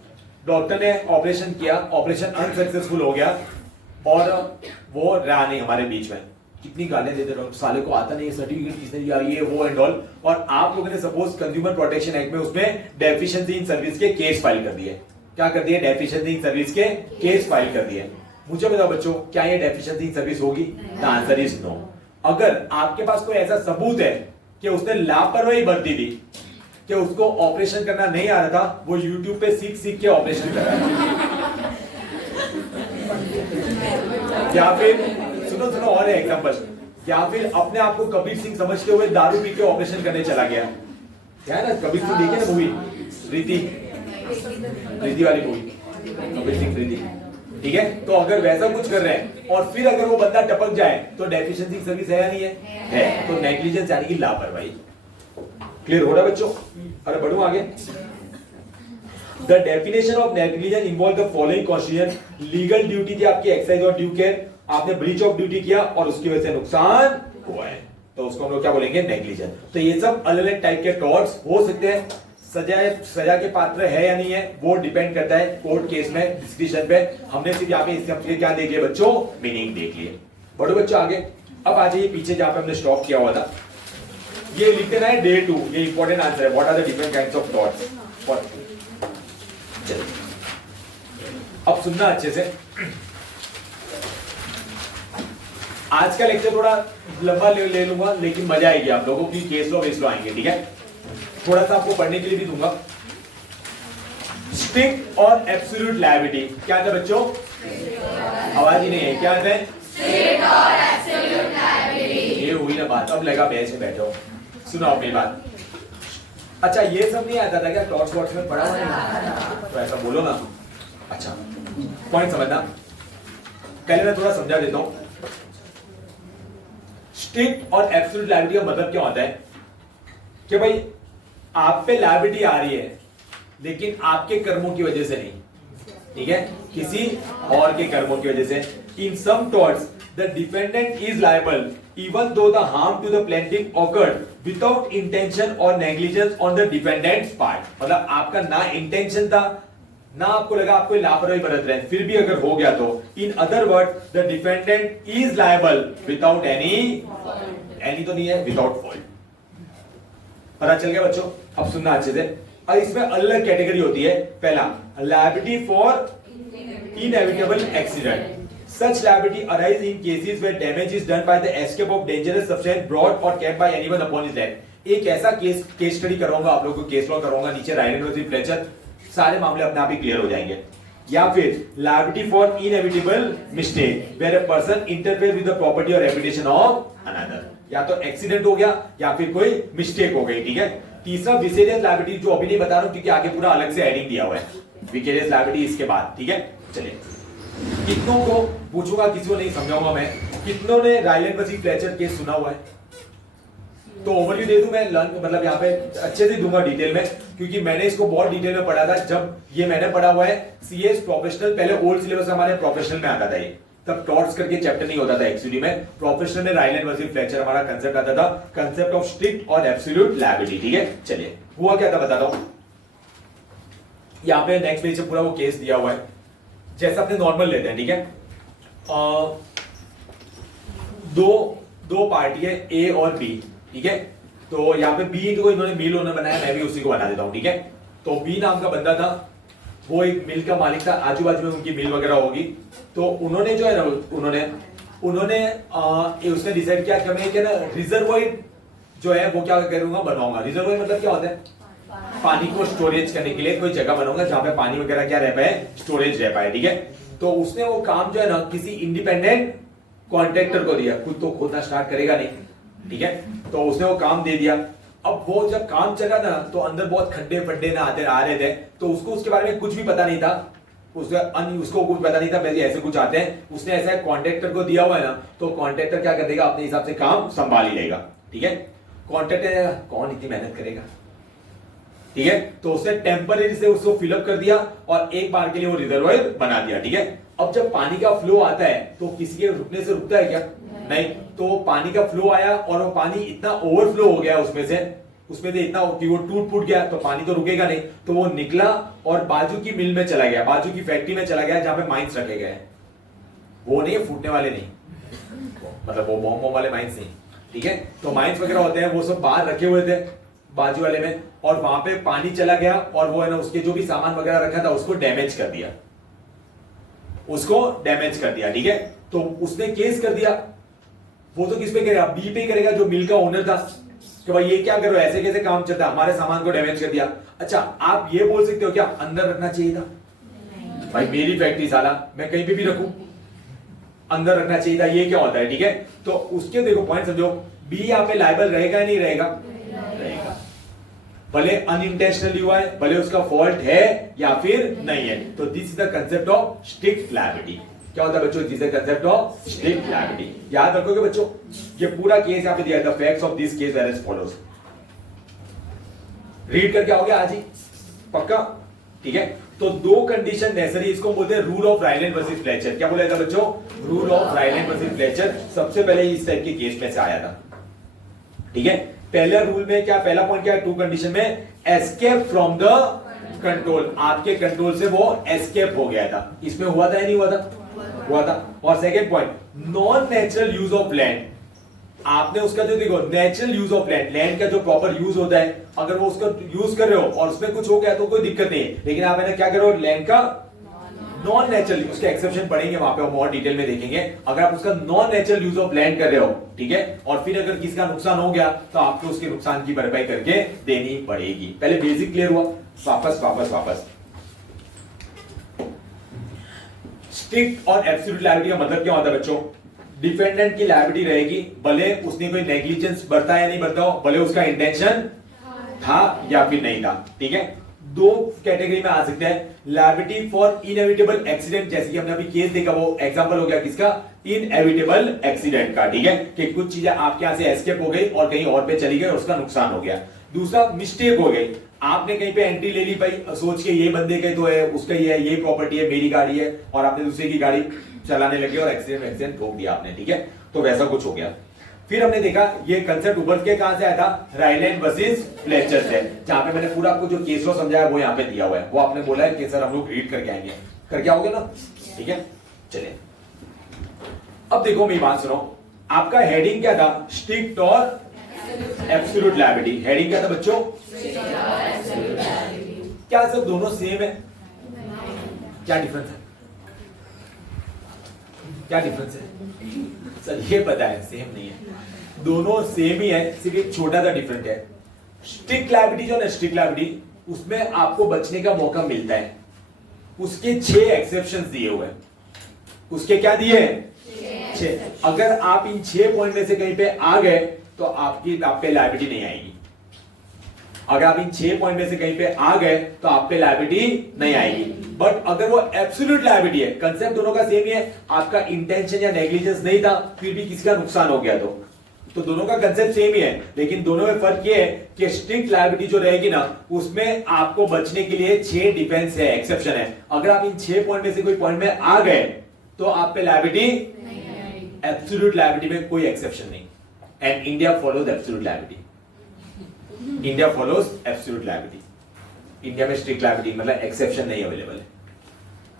डॉक्टर ने ऑपरेशन किया, ऑपरेशन अनसक्सेसफुल हो गया और वो रहा नहीं हमारे बीच में. कितनी गालियां देते रहो, साले को आता नहीं, सर्टिफिकेट किसने दिया, ये वो एंड ऑल. और आप लोगों ने सपोज कंज्यूमर प्रोटेक्शन एक्ट में उसमें डेफिशिएंसी इन सर्विस के केस फाइल कर दिए. क्या कर दिए? डेफिशिएंसी इन सर्विस के केस फाइल कर दिए. मुझे बताओ बच्चों, क्या ये डेफिशिएंसी इन सर्विस होगी? The answer is no. अगर आपके पास कोई ऐसा सबूत है कि उसने लापरवाही बरती थी, कि उसको ऑपरेशन करना नहीं आ रहा था, वो YouTube पे सीख सीख के ऑपरेशन कर रहा है. या फिर सुनो सुनो और एग्जांपल, या फिर अपने आप को कबीर सिंह समझते हुए दारू पी के ऑपरेशन करने चला गया. क्या है ना, कबीर सिंह देखिए ना मूवी, प्रीति वाली मूवी, कबीर सिंह प्रीति. ठीक है. तो अगर वैसा कुछ कर रहे हैं और फिर अगर वो बंदा टपक जाए तो डेफिशिएंसी सर्विस है या नहीं है? है. तो नेग्लिजेंस यानी कि लापरवाही. क्लियर हो रहा है बच्चों? अरे बढ़ो आगे. The definition of negligence involve the following constitution. Legal duty थी आपकी, एक्सरसाइज और ड्यू केयर, आपने ब्रीच ऑफ ड्यूटी किया और उसकी वजह से नुकसान हुआ है, तो उसको हम लोग क्या बोलेंगे? नेग्लिजेंस. तो ये सब अलग अलग टाइप के टॉर्ट्स हो सकते हैं. सजा के पात्र है या नहीं है वो डिपेंड करता है कोर्ट केस में, डिस्क्रिप्शन पे. हमने सिर्फ यहाँ पे इसके क्या देख लिया बच्चों? मीनिंग देख लिए. बढ़ो बच्चों आगे. अब आ जाइए पीछे जहां पे हमने स्टॉप किया हुआ था. ये लिख देना है डे 2. ये इंपॉर्टेंट आंसर है. What are the different kinds of torts. अब सुनना अच्छे से. आज का लेक्चर थोड़ा लंबा ले लूंगा लेकिन मजा आएगी आप लोगों की. केस लॉ वेस लॉ आएंगे. ठीक है. थोड़ा सा आपको पढ़ने के लिए भी दूंगा. स्ट्रिक्ट और एब्सोल्यूट लायबिलिटी क्या था बच्चों? आवाज ही नहीं है. क्या है? स्ट्रिक्ट और एब्सोल्यूट लायबिलिटी. ये हुई ना बात. अब लगा बेंच में बैठे हो. सुनाओ मेरी बात. अच्छा ये सब नहीं आता था क्या टॉर्च वॉर्च में पढ़ा हुआ है? तो ऐसा बोलो ना. अच्छा पॉइंट समझना. पहले मैं थोड़ा समझा देता हूं. स्ट्रिक्ट और एब्सोल्यूट लायबिलिटी का मतलब क्या होता है कि भाई आप पे लायबिलिटी आ रही है लेकिन आपके कर्मों की वजह से नहीं. ठीक है. किसी और के कर्मों की वजह से. In some torts the defendant is liable even though the harm to the plaintiff occurred without intention और negligence on the defendant's part. मतलब आपका ना इंटेंशन था ना आपको लगा आप कोई लापरवाही बरत रहे हैं, फिर भी अगर हो गया तो in other word the defendant is liable without any तो नहीं है, विदाउट फॉल्ट. पता चल गया बच्चों? अब सुनना अच्छे से. और इसमें अलग कैटेगरी होती है. पहला liability for inevitable accident. Such liability arise in cases where damage is done by the escape of dangerous substance brought or kept by anyone upon his death. एक ऐसा केस स्टडी कराऊंगा आप लोगों को, केस लॉ कराऊंगा. नीचे right versus Fletcher, सारे मामले अपने आप ही क्लियर हो जाएंगे. या फिर liability for inevitable mistake where a person interferes with the property or reputation of another. या तो एक्सीडेंट हो गया या फिर कोई मिस्टेक हो गई. ठीक है. तीसरा विसेरियस लायबिलिटी जो अभी नहीं बता रहा हूं क्योंकि आगे पूरा अलग से हेडिंग दिया हुआ है. विकेरियस लायबिलिटी इसके बाद. ठीक है. चलिए कितनों को पूछूंगा, किसी को नहीं समझाऊंगा मैं. कितनों ने रायलेंड वर्सेस फ्लेचर केस सुना हुआ है? तो ओवरव्यू दे दूं मैं, मतलब यहाँ पे अच्छे से दूंगा डिटेल में, क्योंकि मैंने इसको बहुत डिटेल में पढ़ा था। जब ये मैंने पढ़ा हुआ है सीएस प्रोफेशनल, पहले ओल्ड सिलेबस हमारे प्रोफेशनल में आता था ये, तब टॉर्ट्स करके चैप्टर नहीं होता था एक्चुअली में। प्रोफेशनल में राइलेंड वर्सेस फ्लेचर हमारा कंसेप्ट आता था, कंसेप्ट ऑफ स्ट्रिक्ट और एब्सोल्यूट लायबिलिटी। ठीक है, चलिए हुआ क्या था बताता हूं। यहाँ पे नेक्स्ट पेज से पूरा वो केस दिया हुआ है, जैसा अपने नॉर्मल लेते हैं। ठीक है, दो पार्टी है ए और बी। ठीक है, तो यहाँ पे बी को इन्होंने मिल ओनर बनाया, मैं भी उसी को बना देता हूं। ठीक है, तो बी नाम का बंदा था, वो एक मिल का मालिक था, आजू बाजू में उनकी मिल वगैरह होगी। तो उन्होंने जो है ना उन्होंने उसने डिसाइड किया कि मैं क्या ना रिजर्वॉयर जो है वो क्या करूंगा, बनवाऊंगा। रिजर्वॉयर मतलब क्या होता है, पानी को स्टोरेज करने के लिए कोई जगह बनाऊंगा जहां पे पानी वगैरह क्या रह पाए, स्टोरेज रह पाए। ठीक है, तो उसने वो काम जो है ना किसी इंडिपेंडेंट कॉन्ट्रैक्टर को दिया, खुद तो खोदना स्टार्ट करेगा नहीं। ठीक है, तो उसने वो काम दे दिया। अब वो जब काम चला ना तो अंदर बहुत खड्डे फड्डे ना आते आ रहे थे, तो उसको उसके बारे में कुछ भी पता नहीं था, उसको कुछ पता नहीं था वैसे ऐसे कुछ आते हैं। उसने ऐसा कॉन्ट्रैक्टर को दिया हुआ है ना, तो कॉन्ट्रैक्टर क्या कर देगा, अपने हिसाब से काम संभाल ही लेगा। ठीक है, कॉन्ट्रैक्टर कौन इतनी मेहनत करेगा। ठीक है, तो उसने टेम्पररी से उसको फिलअप कर दिया और एक बार के लिए वो रिजर्वायर बना दिया। ठीक है, अब जब पानी का फ्लो आता है तो किसी के रुकने से रुकता है क्या, नहीं। तो पानी का फ्लो आया और वो पानी इतना ओवरफ्लो हो गया उसमें से इतना कि वो टूट फूट गया, तो पानी तो रुकेगा नहीं। तो वो निकला और बाजू की मिल में चला गया, बाजू की फैक्ट्री में चला गया जहां पे माइंस रखे गए। वो नहीं, फूटने वाले नहीं, मतलब वो बॉम्ब वाले माइंस नहीं। ठीक है, तो माइंस वगैरह होते हैं वो सब बाहर रखे हुए थे बाजू वाले में, और वहां पे पानी चला गया और वो है ना उसके जो भी सामान वगैरह रखा था उसको डैमेज कर दिया, ठीक है, तो उसने केस कर दिया। वो तो किस पे करेगा, बी पे करेगा जो मिल का ओनर था, कि भाई ये क्या करो, ऐसे कैसे काम चलता है, हमारे सामान को डैमेज कर दिया। अच्छा, आप ये बोल सकते हो क्या अंदर रखना चाहिए था, भाई मेरी फैक्ट्री साला, मैं कहीं पे भी रखूं, अंदर रखना चाहिए था, ये क्या होता है। ठीक है, तो उसके देखो पॉइंट समझो, बी यहाँ पे लायबल रहेगा या नहीं रहेगा, रहेगा, भले अनइंटेंशनली हुआ है, भले उसका फॉल्ट है या फिर नहीं है। तो this is the concept of strict liability. क्या होता है बच्चों, this is the concept of strict liability. याद रखोगे बच्चों, ये पूरा केस यहाँ पे दिया था, facts of this case are as follows. Read करके आओगे आज ही पक्का, ठीक है। तो दो कंडीशन नेसेसरी, इसको बोलते हैं रूल ऑफ राइलेंड वर्सेस फ्लेचर। क्या बोला था बच्चों, रूल ऑफ राइलेंड वर्सेस फ्लेचर। सबसे पहले इस टाइप के केस में से आया था, ठीक है। पहले रूल में क्या, पहला पॉइंट क्या है, टू कंडीशन में एस्केप फ्रॉम द कंट्रोल, आपके कंट्रोल से वो एस्केप हो गया था, इसमें हुआ था या नहीं हुआ था, हुआ था। और second point, non natural use of land, आपने उसका जो देखो natural use of land, land का जो प्रॉपर यूज होता है, अगर वो उसका यूज कर रहे हो और उसमें कुछ हो गया तो कोई दिक्कत नहीं है, लेकिन आप क्या करो, लैंड का नॉन नेचुरल, उसके एक्सेप्शन पढ़ेंगे वहां पे, हम और डिटेल में देखेंगे। अगर आप उसका non natural use of land कर रहे हो, ठीक है, और फिर अगर किसी का नुकसान हो गया तो आपको उसके नुकसान की भरपाई करके देनी पड़ेगी। पहले बेसिक क्लियर हुआ, वापस स्ट्रिक्ट और एब्सोल्यूट लायबिलिटी का मतलब क्या होता है बच्चों, डिफेंडेंट की लायबिलिटी रहेगी, भले उसने कोई नेग्लिजेंस बरता या नहीं बरता हो, भले उसका इंटेंशन था या फिर नहीं था, ठीक है। दो कैटेगरी में आ सकते हैं, लायबिलिटी फॉर इनएविटेबल एक्सीडेंट, जैसे कि हमने अभी केस देखा, वो एग्जांपल हो गया किसका, इनएविटेबल एक्सीडेंट का, ठीक है, कि कुछ चीजें आपके यहां से एस्केप हो गई और कहीं और पे चली गई और उसका नुकसान हो गया। दूसरा, मिस्टेक हो गई, आपने कहीं पे एंट्री ले ली भाई, सोच के ये बंदे का तो है, उसका ही है, ये प्रॉपर्टी है, मेरी गाड़ी है, और आपने दूसरे की गाड़ी चलाने लगे और एक्सीडेंट ठोक दिया आपने, ठीक है, तो वैसा कुछ हो गया। फिर हमने देखा ये कंसेप्ट उभर के कहां से आया था, राइलेंड वर्सेस फ्लेचर से, जहां पे मैंने पूरा आपको जो केस लॉ समझाया वो यहाँ पे दिया हुआ है, वो आपने बोला है कि सर हम लोग रीड करके आएंगे, करके आओगे ना, ठीक है। चलिए अब देखो मेरी बात सुनो, आपका हेडिंग क्या था, स्ट्रिक्ट और एब्सोल्यूट लायबिलिटी। हेडिंग क्या था बच्चों, क्या सब दोनों सेम है, क्या डिफरेंस है, क्या डिफरेंस है सर, ये पता है सेम नहीं है, दोनों सेम ही है, सिर्फ एक छोटा सा डिफरेंट है। स्ट्रिक्ट लायबिलिटी जो है ना, स्ट्रिक्ट लायबिलिटी, उसमें आपको बचने का मौका मिलता है, उसके 6 एक्सेप्शंस दिए हुए हैं, उसके क्या दिए हैं, 6। अगर आप इन 6 पॉइंट में से कहीं पे आ गए तो आप पे लायबिलिटी नहीं आएगी। अगर आप इन 6 पॉइंट में से कहीं पे आ गए तो आप पे लायबिलिटी नहीं आएगी। बट अगर वो एब्सोल्यूट लायबिलिटी है, कंसेप्ट दोनों का सेम ही है, आपका इंटेंशन या नेग्लिजेंस नहीं था, फिर भी किसी का नुकसान हो गया तो तो दोनों का कंसेप्ट सेम ही है, लेकिन दोनों में फर्क ये है कि स्ट्रिक्ट लायबिलिटी जो रहेगी ना, उसमें आपको बचने के लिए 6 डिफेंस है, एक्सेप्शन है। अगर आप इन 6 पॉइंट में से कोई पॉइंट में आ गए तो आप पे लायबिलिटी, एब्सोल्यूट लायबिलिटी में कोई एक्सेप्शन नहीं। And India follows absolute liability, India follows absolute liability. India में स्ट्रिक्ट लायबिलिटी मतलब एक्सेप्शन नहीं अवेलेबल है,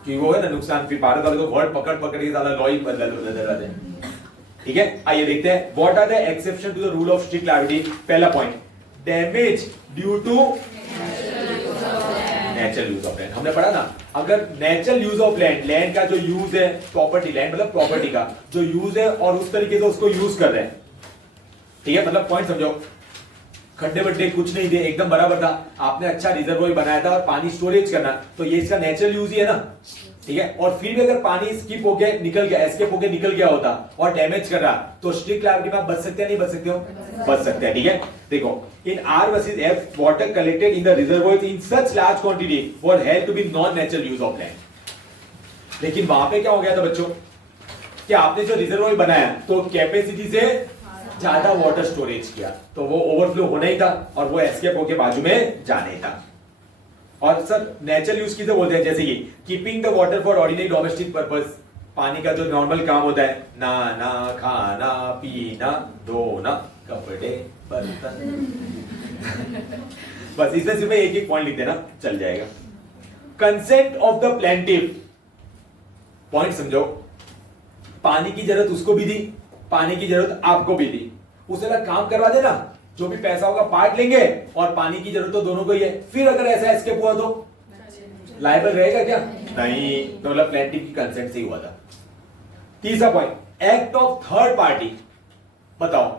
क्योंकि वो है ना नुकसान, फिर भारत वाले तो वर्ड पकड़ पकड़ के ज्यादा लॉ ही बदल देते हैं। ठीक है, आइए देखते हैं what are the exception to the rule of strict liability. पहला point, damage due to natural use of land. हमने पढ़ा ना, अगर natural use of land, land का जो यूज है, प्रॉपर्टी, लैंड मतलब प्रॉपर्टी का जो यूज है और उस तरीके से उसको यूज कर रहे हैं, ठीक है, मतलब पॉइंट समझो, खड्डे वड्डे कुछ नहीं थे, एकदम बराबर था, आपने अच्छा रिजर्वोयर बनाया था और पानी स्टोरेज करना, तो ये इसका नेचुरल यूज ही है ना, ठीक है। और फिर भी अगर पानी स्किप होके निकल गया, एस्केप होके निकल गया होता और डैमेज कर रहा, तो स्ट्रिक्ट लायबिलिटी में आप बच सकते हैं, नहीं बच सकते हो, बच सकते हैं, ठीक है। देखो, in R versus F, water collected in the reservoir in such large quantity were held to be non natural use of land. लेकिन वहां पे क्या हो गया था बच्चों, कि आपने जो रिजर्वोयर बनाया तो कैपेसिटी से ज्यादा वाटर स्टोरेज किया, तो वो ओवरफ्लो होना ही था और वो एस्केप होके बाजू में जाने था। और सर नेचुरल यूज किसे बोलते हैं, जैसे कि keeping the water for ordinary domestic purpose, पानी का जो नॉर्मल काम होता है, नहाना, खाना, पीना, धोना, कपड़े, बर्तन बस इसमें सिर्फ एक एक पॉइंट लिख देना चल जाएगा। Consent of the plaintiff, point समझो, पानी की जरूरत उसको भी दी, पानी की जरूरत आपको भी दी, उसे ना काम करवा देना, जो भी पैसा होगा पार्ट लेंगे और पानी की जरूरत तो दोनों को ही है। फिर अगर ऐसा एस्केप हुआ तो लायबल रहेगा क्या, नहीं, तो मतलब प्लेंटिव की कंसेंट से ही हुआ था। तीसरा point, act of third party, बताओ,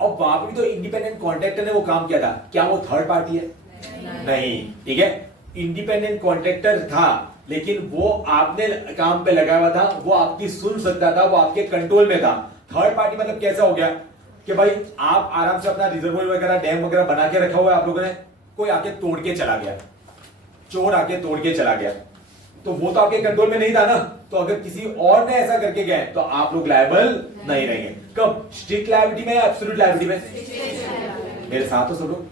अब वहां पे भी तो इंडिपेंडेंट कॉन्ट्रैक्टर ने वो काम किया था, क्या वो थर्ड पार्टी है, नहीं, ठीक है, इंडिपेंडेंट कॉन्ट्रैक्टर था, लेकिन वो आपने काम पे लगाया हुआ था, वो आपकी सुन सकता था, वो आपके कंट्रोल में था। थर्ड पार्टी मतलब कैसा हो गया कि भाई आप आराम से अपना रिजर्वोयर वगैरह, डैम वगैरह बना के रखा हुआ है आप लोगों ने, कोई आके तोड़ के चला गया, चोर आके तोड़ के चला गया, तो वो तो आपके कंट्रोल में नहीं था ना, तो अगर किसी और ने ऐसा करके गए तो आप लोग लायबल नहीं रहेंगे। कब, स्ट्रिक्ट लायबिलिटी में या एब्सोल्यूट लायबिलिटी में, मेरे साथ हो सब लोग।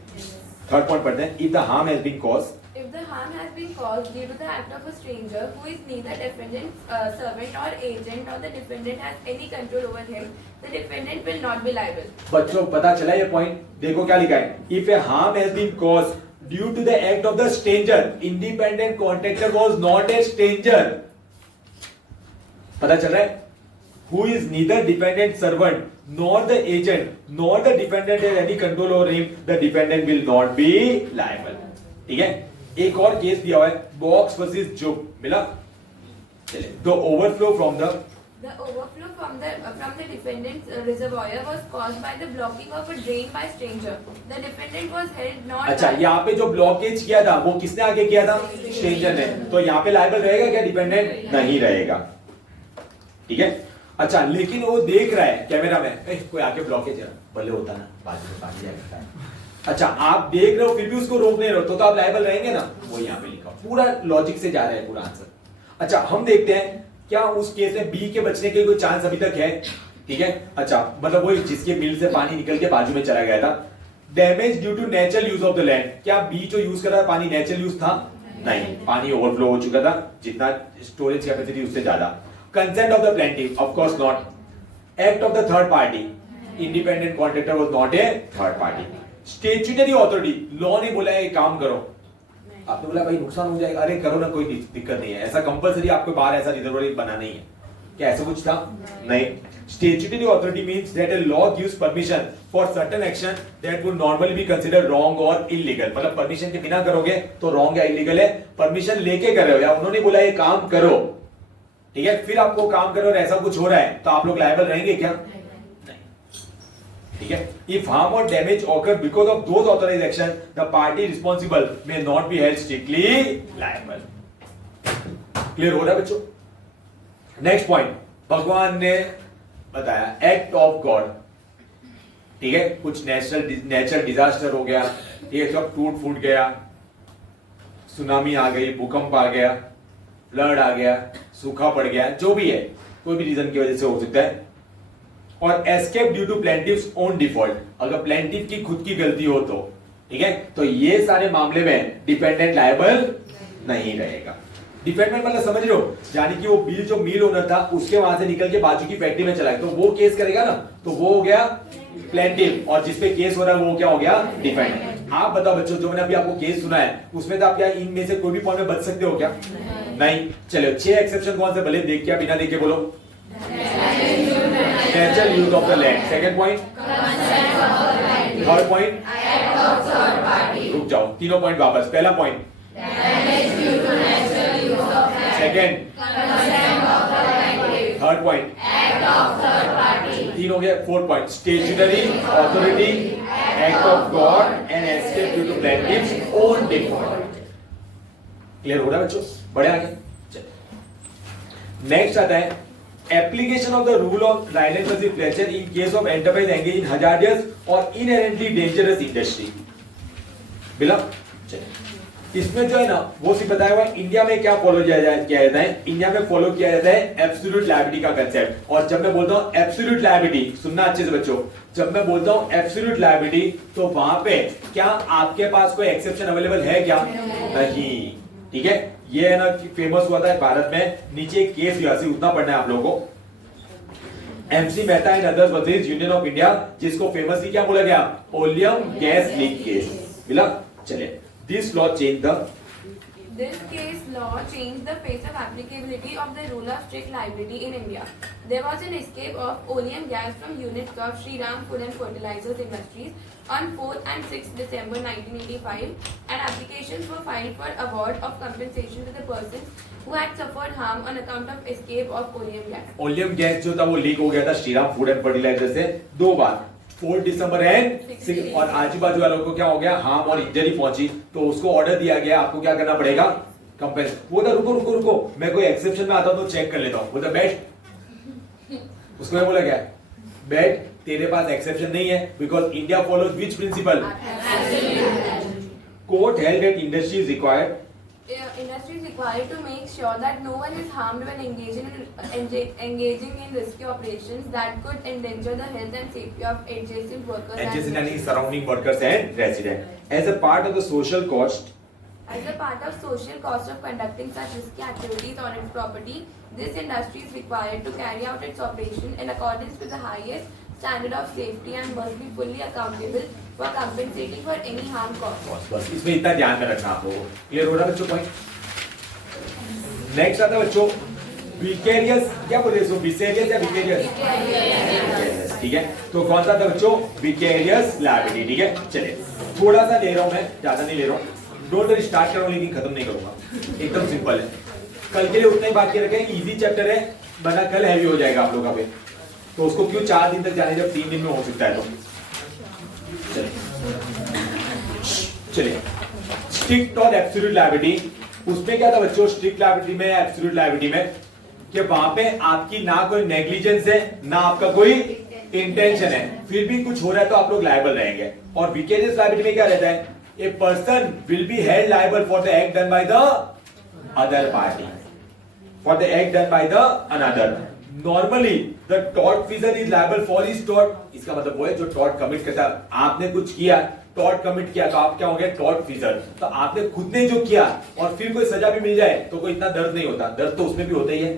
थर्ड पॉइंट पढ़ते हैं, if the harm has been caused, if the harm has been caused due to the act of a stranger who is neither defendant's servant or agent, or the defendant has any control over him, the defendant will not be liable. बच्चों पता चला ये point, देखो क्या लिखा है, if a harm has been caused due to the act of the stranger, independent contractor was not a stranger, पता चल रहा है, who is neither defendant servant nor the agent nor the defendant has any control over him, the defendant will not be liable, ठीक है। एक और case दिया हुआ है, बॉक्स वर्सेस जुब, मिला, चलिए, the overflow from the, The overflow from the defendant's reservoir was caused by the blocking of a drain by stranger. The defendant was held not. अच्छा, यहाँ पे जो ब्लॉकेज किया था वो किसने आगे किया था, स्ट्रेंजर ने, तो यहाँ पे लायबल रहेगा क्या, डिपेंडेंट नहीं रहेगा, ठीक है। अच्छा, लेकिन वो देख रहा है कैमरा में, कोई आके ब्लॉकेज है, भले होता ना, बाजू में पानी जाएगा, अच्छा आप देख रहे हो फिर भी उसको रोक नहीं रहे हो, तो आप लायबल रहेंगे ना, वो यहाँ पे लिखा, पूरा लॉजिक से जा रहा है पूरा आंसर। अच्छा, हम देखते हैं क्या उस केस में बी के बचने के कोई चांस अभी तक है, ठीक है। अच्छा, मतलब वो जिसके मिल से पानी निकल के बाजू में चला गया था, damage due to natural use of the land, क्या बी जो यूज कर रहा था पानी नेचुरल यूज था, नहीं, पानी ओवरफ्लो हो चुका था, जितना स्टोरेज कैपेसिटी उससे ज्यादा। Consent of the plaintiff, of course not. Act of the third party, independent contractor was not A third party. Statutory authority, law ने बोला है काम करो, आपने बोला भाई नुकसान हो जाएगा, अरे करो ना, कोई दिक्कत नहीं है, ऐसा कंपलसरी आपको बाहर ऐसा रिजर्वोयर बनाना ही है, क्या ऐसा कुछ था, नहीं। Statutory authority means that a law gives permission for certain action that would normally be considered wrong और इलीगल, मतलब परमिशन के बिना करोगे तो रॉन्ग या इलीगल है, परमिशन लेके कर रहे हो या उन्होंने बोला ये काम करो, ठीक है, फिर आपको काम करो और ऐसा कुछ हो रहा है तो आप लोग लायबल रहेंगे क्या, ठीक है। If harm or damage occur because of those authorized action, the party responsible may not be held strictly liable. Clear हो रहा है बच्चों। नेक्स्ट पॉइंट, भगवान ने बताया एक्ट ऑफ गॉड, ठीक है, कुछ नेचुरल डिजास्टर हो गया, ठीक है, सब टूट फूट गया, सुनामी आ गई, भूकंप आ गया, फ्लड आ गया, सूखा पड़ गया, जो भी है, कोई भी रीजन की वजह से हो सकता है, और escape due to plaintiff's own default, अगर प्लेंटिव की खुद की गलती हो तो, ठीक है, तो ये सारे मामले में डिपेंडेंट लायबल नहीं रहेगा। डिपेंडेंट मतलब समझ रहे हो, यानी कि वो बिल जो मिल ओनर था उसके वहां से निकल के बाजू की फैक्ट्री में चला गया, तो वो केस करेगा ना, तो वो हो गया प्लेंटिव, और जिसपे केस हो रहा है वो क्या हो गया, डिफेंडेंट। आप बताओ बच्चों, जो मैंने अभी आपको केस सुना है उसमें तो आप क्या इनमें से कोई भी पॉइंट में बच सकते हो क्या? नहीं। चलो 6 एक्सेप्शन कौन से, भले देख के बिना देखे बोलो। Natural use of the land, second point, third point, रुक जाओ, तीनों पॉइंट वापस। पहला पॉइंट सेकंड, थर्ड पॉइंट, तीन हो गया। Fourth point, statutory authority, act of God and escape due to plaintiff's own default. Clear हो रहा है बच्चों? बढ़े आगे। नेक्स्ट आता है application of the rule of Rylands and Fletcher in case of enterprise engage in hazardous और inherently dangerous industry. बिला इसमें जो है ना वो सिर्फ बताया हुआ इंडिया में क्या फॉलो किया जाता है, इंडिया में फॉलो किया जाता है एब्सोल्यूट लायबिलिटी का कंसेप्ट। और जब मैं बोलता हूं एब्सोल्यूट लायबिलिटी, सुनना अच्छे से बच्चों, जब मैं बोलता हूं एब्सोल्यूट लायबिलिटी तो वहां पे क्या आपके पास कोई एक्सेप्शन अवेलेबल है क्या? नहीं, ठीक है। ये है ना कि फेमस हुआ था भारत में, नीचे एक केस हुआ, उतना पढ़ना है आप लोगों को। MC Mehta and others versus union of India, जिसको फेमसली क्या बोला गया, ओलियम गैस लीक केस। मिला? चलिए, this law change the This case law changed the face of applicability of the rule of strict liability in India. There was an escape of oleum gas from units of Shriram Food and Fertilizers Industries on 4th and 6th December 1985, and applications were filed for award of compensation to the persons who had suffered harm on account of escape of oleum gas. Oleum gas जो था वो leak हो गया था Shriram food and fertiliser से 2 बार, 4 दिसंबर and 6, और आजू बाजू वालों को क्या हो गया, हार्म और इंजरी पहुंची, तो उसको ऑर्डर दिया गया आपको क्या करना पड़ेगा, कंपेंस। वो था रुको रुको रुको, मैं कोई एक्सेप्शन में आता हूं तो चेक कर लेता हूं, बोलता बेट, उसको मैं बोला क्या, बेट तेरे पास एक्सेप्शन नहीं है, because India follows which principle, court held that industry is required, Industry is required to make sure that no one is harmed when engaging in risky operations that could endanger the health and safety of adjacent workers. adjacent यानी surrounding workers and resident. As a part of the social cost, As a part of social cost of conducting such risky activities on its property, this industry is required to carry out its operation in accordance with the highest standard of safety and must be fully accountable for compensating for any harm caused. बस इसमें इतना ध्यान में रखना आप लोगों को। Clear हो रहा है बच्चों पॉइंट? नेक्स्ट आता है बच्चों विकेरियस, क्या बोल रहे हो, विसेरियस या विकेरियस? ठीक है, तो कौन सा था बच्चों, विकेरियस लायबिलिटी। ठीक है, चलिए थोड़ा सा ले रहा हूं मैं, ज्यादा नहीं ले रहा हूं, डोंट वरी, स्टार्ट कर रहा हूं लेकिन खत्म नहीं करूंगा, एकदम सिंपल है। कल के लिए उतना ही बाकी रखें, इजी चैप्टर है, वरना कल हैवी हो जाएगा आप लोगों का पे, तो उसको क्यों 4 दिन तक जाने जब 3 दिन में हो सकता है। तो चलिए स्ट्रिक्ट और एब्सोल्यूट लायबिलिटी, उसमें क्या था बच्चों, स्ट्रिक्ट लायबिलिटी में, एब्सोल्यूट लायबिलिटी में, कि वहां पे आपकी ना कोई नेग्लिजेंस है ना आपका कोई इंटेंशन है, फिर भी कुछ हो रहा है तो आप लोग लायबल रहेंगे। और विकेरियस लायबिलिटी में क्या रहता है, a person will be held liable for the act done by the other party, for the act done by the another. Normally the tortfeasor is liable for his tort, इसका मतलब वो है जो tort commit करता है, आपने कुछ किया, टॉर्ट कमिट किया, तो आप क्या हो गए, टॉर्टफिशर, तो आपने खुद ने जो किया और फिर कोई सजा भी मिल जाए तो कोई इतना दर्द नहीं होता, दर्द तो उसमें भी होता ही है,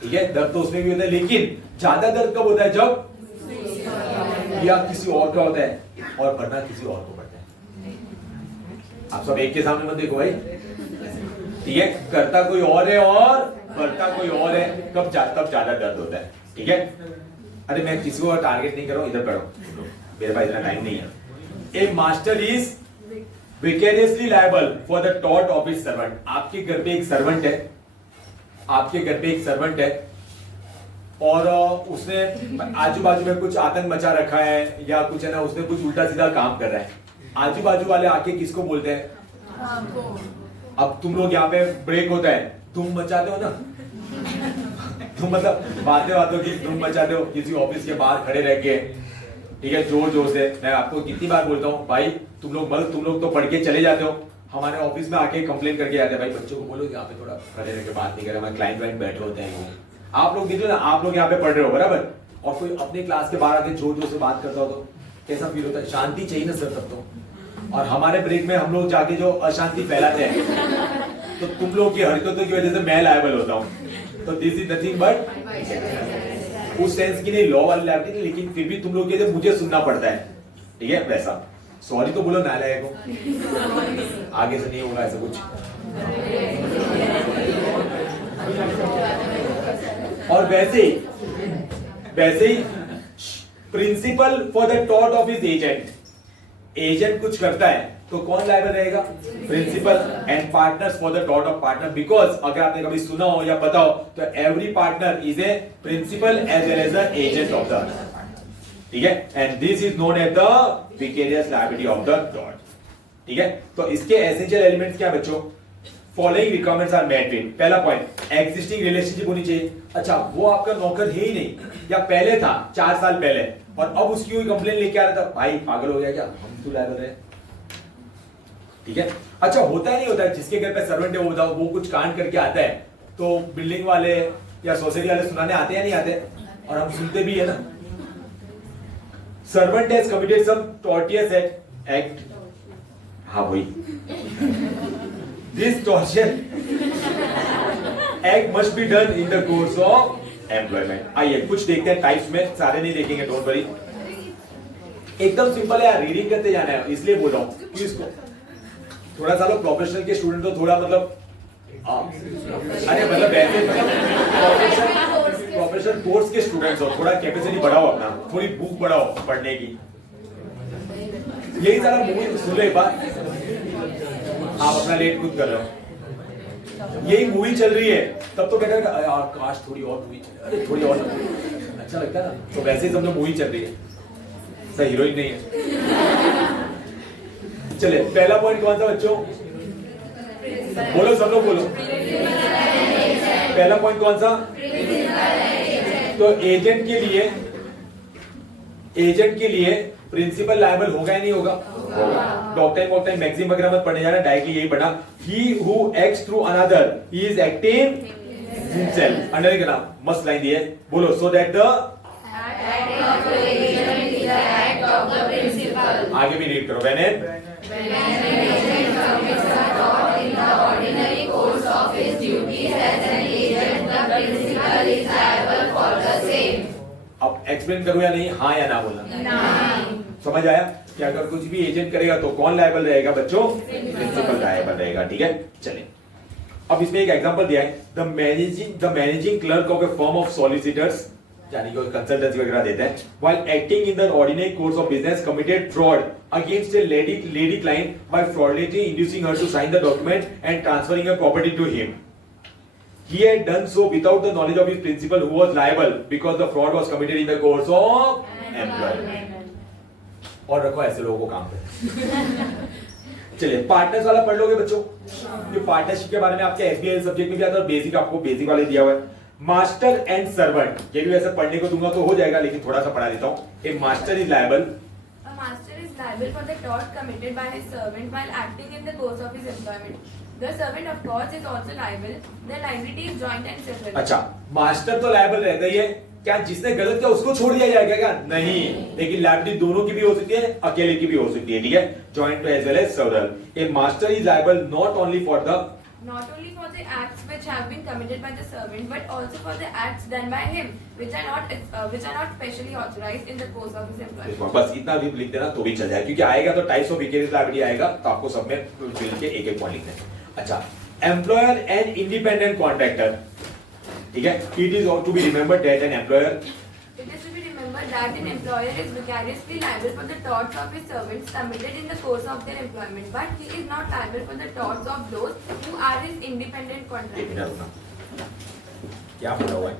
ठीक है, दर्द तो उसमें भी होता है, लेकिन ज्यादा दर्द कब होता है, जब या किसी और का होता है और वरना किसी और को पड़ता है। आप सब एक के सामने मत देखो भाई, ठीक है, करता कोई और है और करता कोई और है, तब ज्यादा दर्द होता है, ठीक है। अरे मैं किसी को टारगेट नहीं कर रहा हूं, इधर पढ़ो, मेरे पास इतना टाइम नहीं है। A master is vicariously liable for the tort of his servant, आपके घर पे एक सर्वेंट है, आपके घर पे एक सर्वेंट है और उसने आजू बाजू में कुछ आतंक मचा रखा है या कुछ है ना, उसने कुछ उल्टा सीधा काम कर रहा है, आजू बाजू वाले आके किसको बोलते हैं, अब तुम लोग यहाँ पे ब्रेक होता है, तुम मचाते हो ना तुम मतलब बातों की तुम मचाते हो किसी ऑफिस के बाहर खड़े रह के, ठीक है, जोर जोर से। मैं आपको कितनी बार बोलता हूँ भाई, तुम लोग तो पढ़ के चले जाते हो, हमारे ऑफिस में आके कंप्लेन करके जाते हैं, भाई बच्चों को बोलो यहाँ पे थोड़ा खड़े रह के बात नहीं करे, हमारे क्लाइंट वाइंट बैठे होते हैं, आप लोग देखो ना, आप लोग यहाँ पे पढ़ रहे हो बराबर, और कोई अपने क्लास के बाहर आके जोर जोर से बात करता हो तो कैसा फील होता है? शांति चाहिए ना सर तब तो। और हमारे ब्रेक में हम लोग जाके जो अशांति फैलाते हैं, तो तुम लोग की हरकतों की वजह से मैं लायबल होता हूँ। तो दिस इज नथिंग बट उस सेंस की नहीं लॉ वाली लायबिलिटी, लेकिन फिर भी तुम लोग के मुझे सुनना पड़ता है, ठीक है? वैसा सॉरी तो बोलो नालायक को, आगे से नहीं होगा ऐसा कुछ। और वैसे ही प्रिंसिपल फॉर द टॉट ऑफ हिज एजेंट, एजेंट कुछ करता है तो कौन लायबल रहेगा? Principal. And partners for the टॉट ऑफ पार्टनर, बिकॉज अगर आपने कभी सुना हो या पता हो तो every partner is a principal as well as the agent of the, ठीक है? And this is known as the vicarious liability of the टॉट, ठीक है? तो इसके एसेंशियल एलिमेंट्स क्या बच्चों? Following requirements are met with, पहला पॉइंट एग्जिस्टिंग रिलेशनशिप होनी चाहिए। अच्छा, वो आपका नौकर है ही नहीं, या पहले था 4 साल पहले, और अब उसकी कोई कंप्लेंट लेके आ रहा था, भाई पागल हो गया क्या, हम तो लायबल है, ठीक है? अच्छा, होता है नहीं होता है, जिसके घर पे सर्वेंट है वो बताओ, वो कुछ कांड करके आता है तो बिल्डिंग वाले या सोसाइटी वाले सुनाने आते हैं नहीं आते? और हम सुनते भी है ना। Servant has committed some tortious act, हाँ वही, this torture act must be done in the course of employment. आइए कुछ देखते हैं टाइप्स में, सारे नहीं देखेंगे, डोंट वरी, एकदम सिंपल है यार, रीडिंग करते जाना है, इसलिए बोल रहा हूं कि इसको थोड़ा सा लोग प्रोफेशनल के स्टूडेंट हो, थोड़ा मतलब अरे मतलब वैसे प्रोफेशनल कोर्स के स्टूडेंट्स हो, थोड़ा कैपेसिटी बढ़ाओ अपना, थोड़ी बुक बढ़ाओ पढ़ने की। यही सारा मूवी सुन लो एक बार, आप अपना लेट खुद कर रहे हो, यही मूवी चल रही है तब तो कहते हैं यार काश थोड़ी और मूवी चले, अरे थोड़ी और अच्छा लगता है ना। तो वैसे ही समझो मूवी चल रही है, सर हीरोइन नहीं है। चले, पहला पॉइंट कौन सा बच्चों? बोलो सब लोग बोलो, पहला पॉइंट कौन सा? तो एजेंट के लिए प्रिंसिपल लायबल होगा या नहीं होगा? डॉक्टर वॉक्टर मैक्सिम वगैरह मत पढ़ने जाना, डायरेक्टली यही पढ़ा, he who acts through another he is acting himself. Underline करना, मस्त लाइन दी है, बोलो, सो दैट द आगे भी रीड करो, व्हेन अब एक्सप्लेन करूं या नहीं, हाँ या ना बोलना? समझ आया कि अगर कुछ भी एजेंट करेगा तो कौन लायबल रहेगा बच्चों? प्रिंसिपल लायबल रहेगा, ठीक है? चलिए, अब इसमें एक एग्जांपल दिया है, the managing clerk of A firm of solicitors, यानी कि कंसल्टेंसी वगैरह देते हैं, while acting in the ordinary course of business committed fraud against a lady client by fraudulently inducing her to sign the document and transferring her property to him. He had done so without the knowledge of his principal, who was liable because the fraud was committed in the course of employment. और रखो ऐसे लोगों को काम पे। चलिए, partners वाला पढ़ लोगे बच्चों? ये पार्टनरशिप के बारे में आपके एसबीआई सब्जेक्ट में भी आता है, बेसिक आपको बेसिक वाले दिया हुआ है। मास्टर एंड सर्वेंट, ये भी वैसे पढ़ने को दूंगा तो हो जाएगा, लेकिन थोड़ा सा पढ़ा देता हूँ। A master is liable, A master is liable for the tort committed by his servant while acting in the course of his employment. The servant, of course, is also liable. The liability is joint and several. अच्छा, master तो liable रहता ही है, क्या जिसने गलत किया उसको छोड़ दिया जाएगा क्या? नहीं, लेकिन लायबिलिटी दोनों की भी हो सकती है, अकेले की भी हो सकती है, ठीक है? Joint as well as several. A master is liable not only for the acts which have been committed by the servant, but also for the acts done by him, which are not specially authorized in the course of his employment. बस इतना भी लिख देना तो भी चल जाएगा, क्योंकि आएगा तो टाइप्स ऑफ विकेरियस लायबिलिटी आएगा, तो आपको सब में मिल के एक पॉइंट लिखना है। अच्छा, एम्प्लॉयर एंड इंडिपेंडेंट कॉन्ट्रैक्टर, ठीक है? It is to be remembered that an employer It is to be remembered that an employer is vicariously liable for the torts of his servants committed in the course of their employment, but he is not liable for the torts of those who are his independent contractors. क्या बोला हुआ है?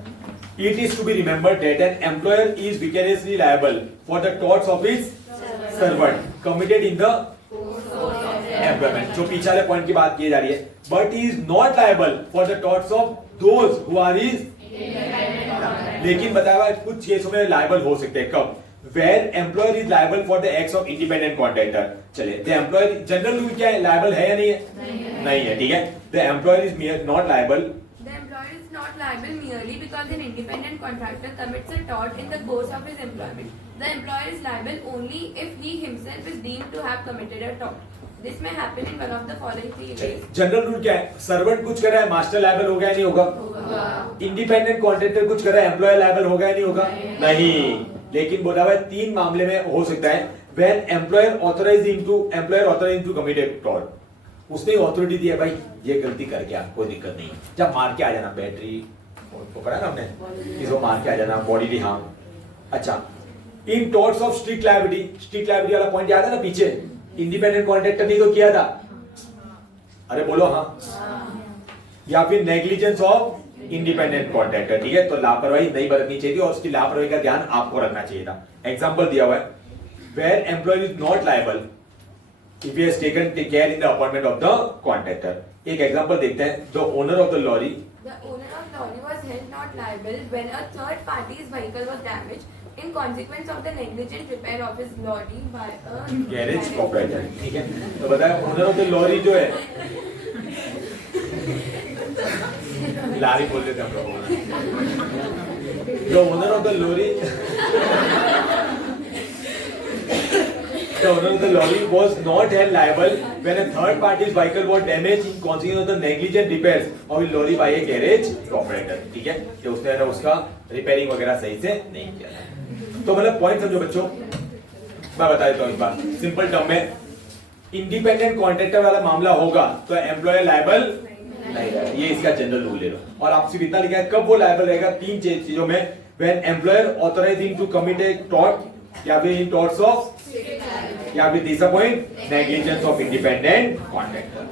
It is to be remembered that an employer is vicariously liable for the torts of his servant committed in the employment. जो पीछे वाले point की बात की जा रही है, but he is not liable for the torts of those who are his. लेकिन बताया कुछ केसों में लायबल हो सकते हैं, कब? Where employer is liable for the acts of independent contractor. चलिए, the employer जनरल रूल क्या है, लायबल है या नहीं है? नहीं है, ठीक है? The employer is not liable. The employer is not liable merely because an independent contractor commits a tort in the course of his employment. The employer is liable only if he himself is deemed to have committed a tort. This may happen in one of the following three ways. General rule क्या है? Servant कुछ कर रहा है, master liable हो गया नहीं होगा? इंडिपेंडेंट कॉन्ट्रैक्टर कुछ कर रहा है, एम्प्लॉयर लायबल हो गया नहीं होगा? नहीं, लेकिन बोला हुआ है 3 मामले में हो सकता है. When employer authorized to commit a tort, उसने अथॉरिटी दी है, भाई ये गलती कर गया, कोई दिक्कत नहीं, जब मार के आ जाना, बैटरी पकड़ा ना हमने, इसको मार के आ जाना, बॉडी हार्म. अच्छा, इन टॉर्ट्स ऑफ स्ट्रिक्ट लायबिलिटी वाला पॉइंट याद है ना पीछे? इंडिपेंडेंट कॉन्ट्रैक्टर ने तो किया था, अरे बोलो हाँ. या फिर नेग्लिजेंस ऑफ इंडिपेंडेंट कॉन्ट्रैक्टर, ठीक है, तो लापरवाही नहीं बरतनी चाहिए और उसकी लापरवाही का ध्यान आपको रखना चाहिए था. एग्जाम्पल दिया हुआ है, where employer is not liable if he has taken care in the appointment of the contractor. एक एग्जांपल देखते हैं. The owner of the lorry was held not liable when a third party's vehicle was damaged in consequence of the negligent repair of his lorry by a garage operator. ठीक है, तो बताया owner of the lorry जो है, लारी बोल देते हम लोग. The owner of the lorry The owner of the lorry was not held liable when a third party's vehicle was damaged in consequence of the negligent repairs of his lorry by a garage operator. ठीक है, कि उसने ना उसका repairing वगैरह सही से नहीं किया था. तो मतलब पॉइंट समझो बच्चों, मैं बता देता हूँ इस बार सिंपल टर्म में. इंडिपेंडेंट कॉन्ट्रैक्टर वाला मामला होगा तो एम्प्लॉयर लायबल नहीं रहेगा, ये इसका जनरल रूल ले लो. और आपसे इतना लिखा है कब वो लायबल रहेगा, 3 चीजों में. When employer authorise him to commit a tort, या फिर इन टॉर्ट्स ऑफ, या फिर तीसरा point negligence of independent contractor.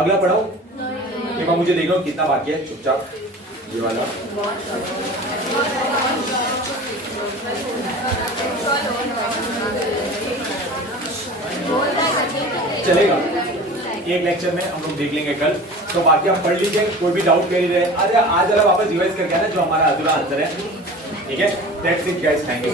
अगला पढ़ाओ, एक बार मुझे देख लो कितना बाकी है, चुपचाप ये वाला चलेगा. एक लेक्चर में हम लोग देख लेंगे कल, तो बाकी आप पढ़ लीजिए. कोई भी डाउट कर रहे, अरे आज जरा वापस रिवाइज करके आना जो हमारा अधूरा आंसर है. ठीक है, that's it guys, thank you.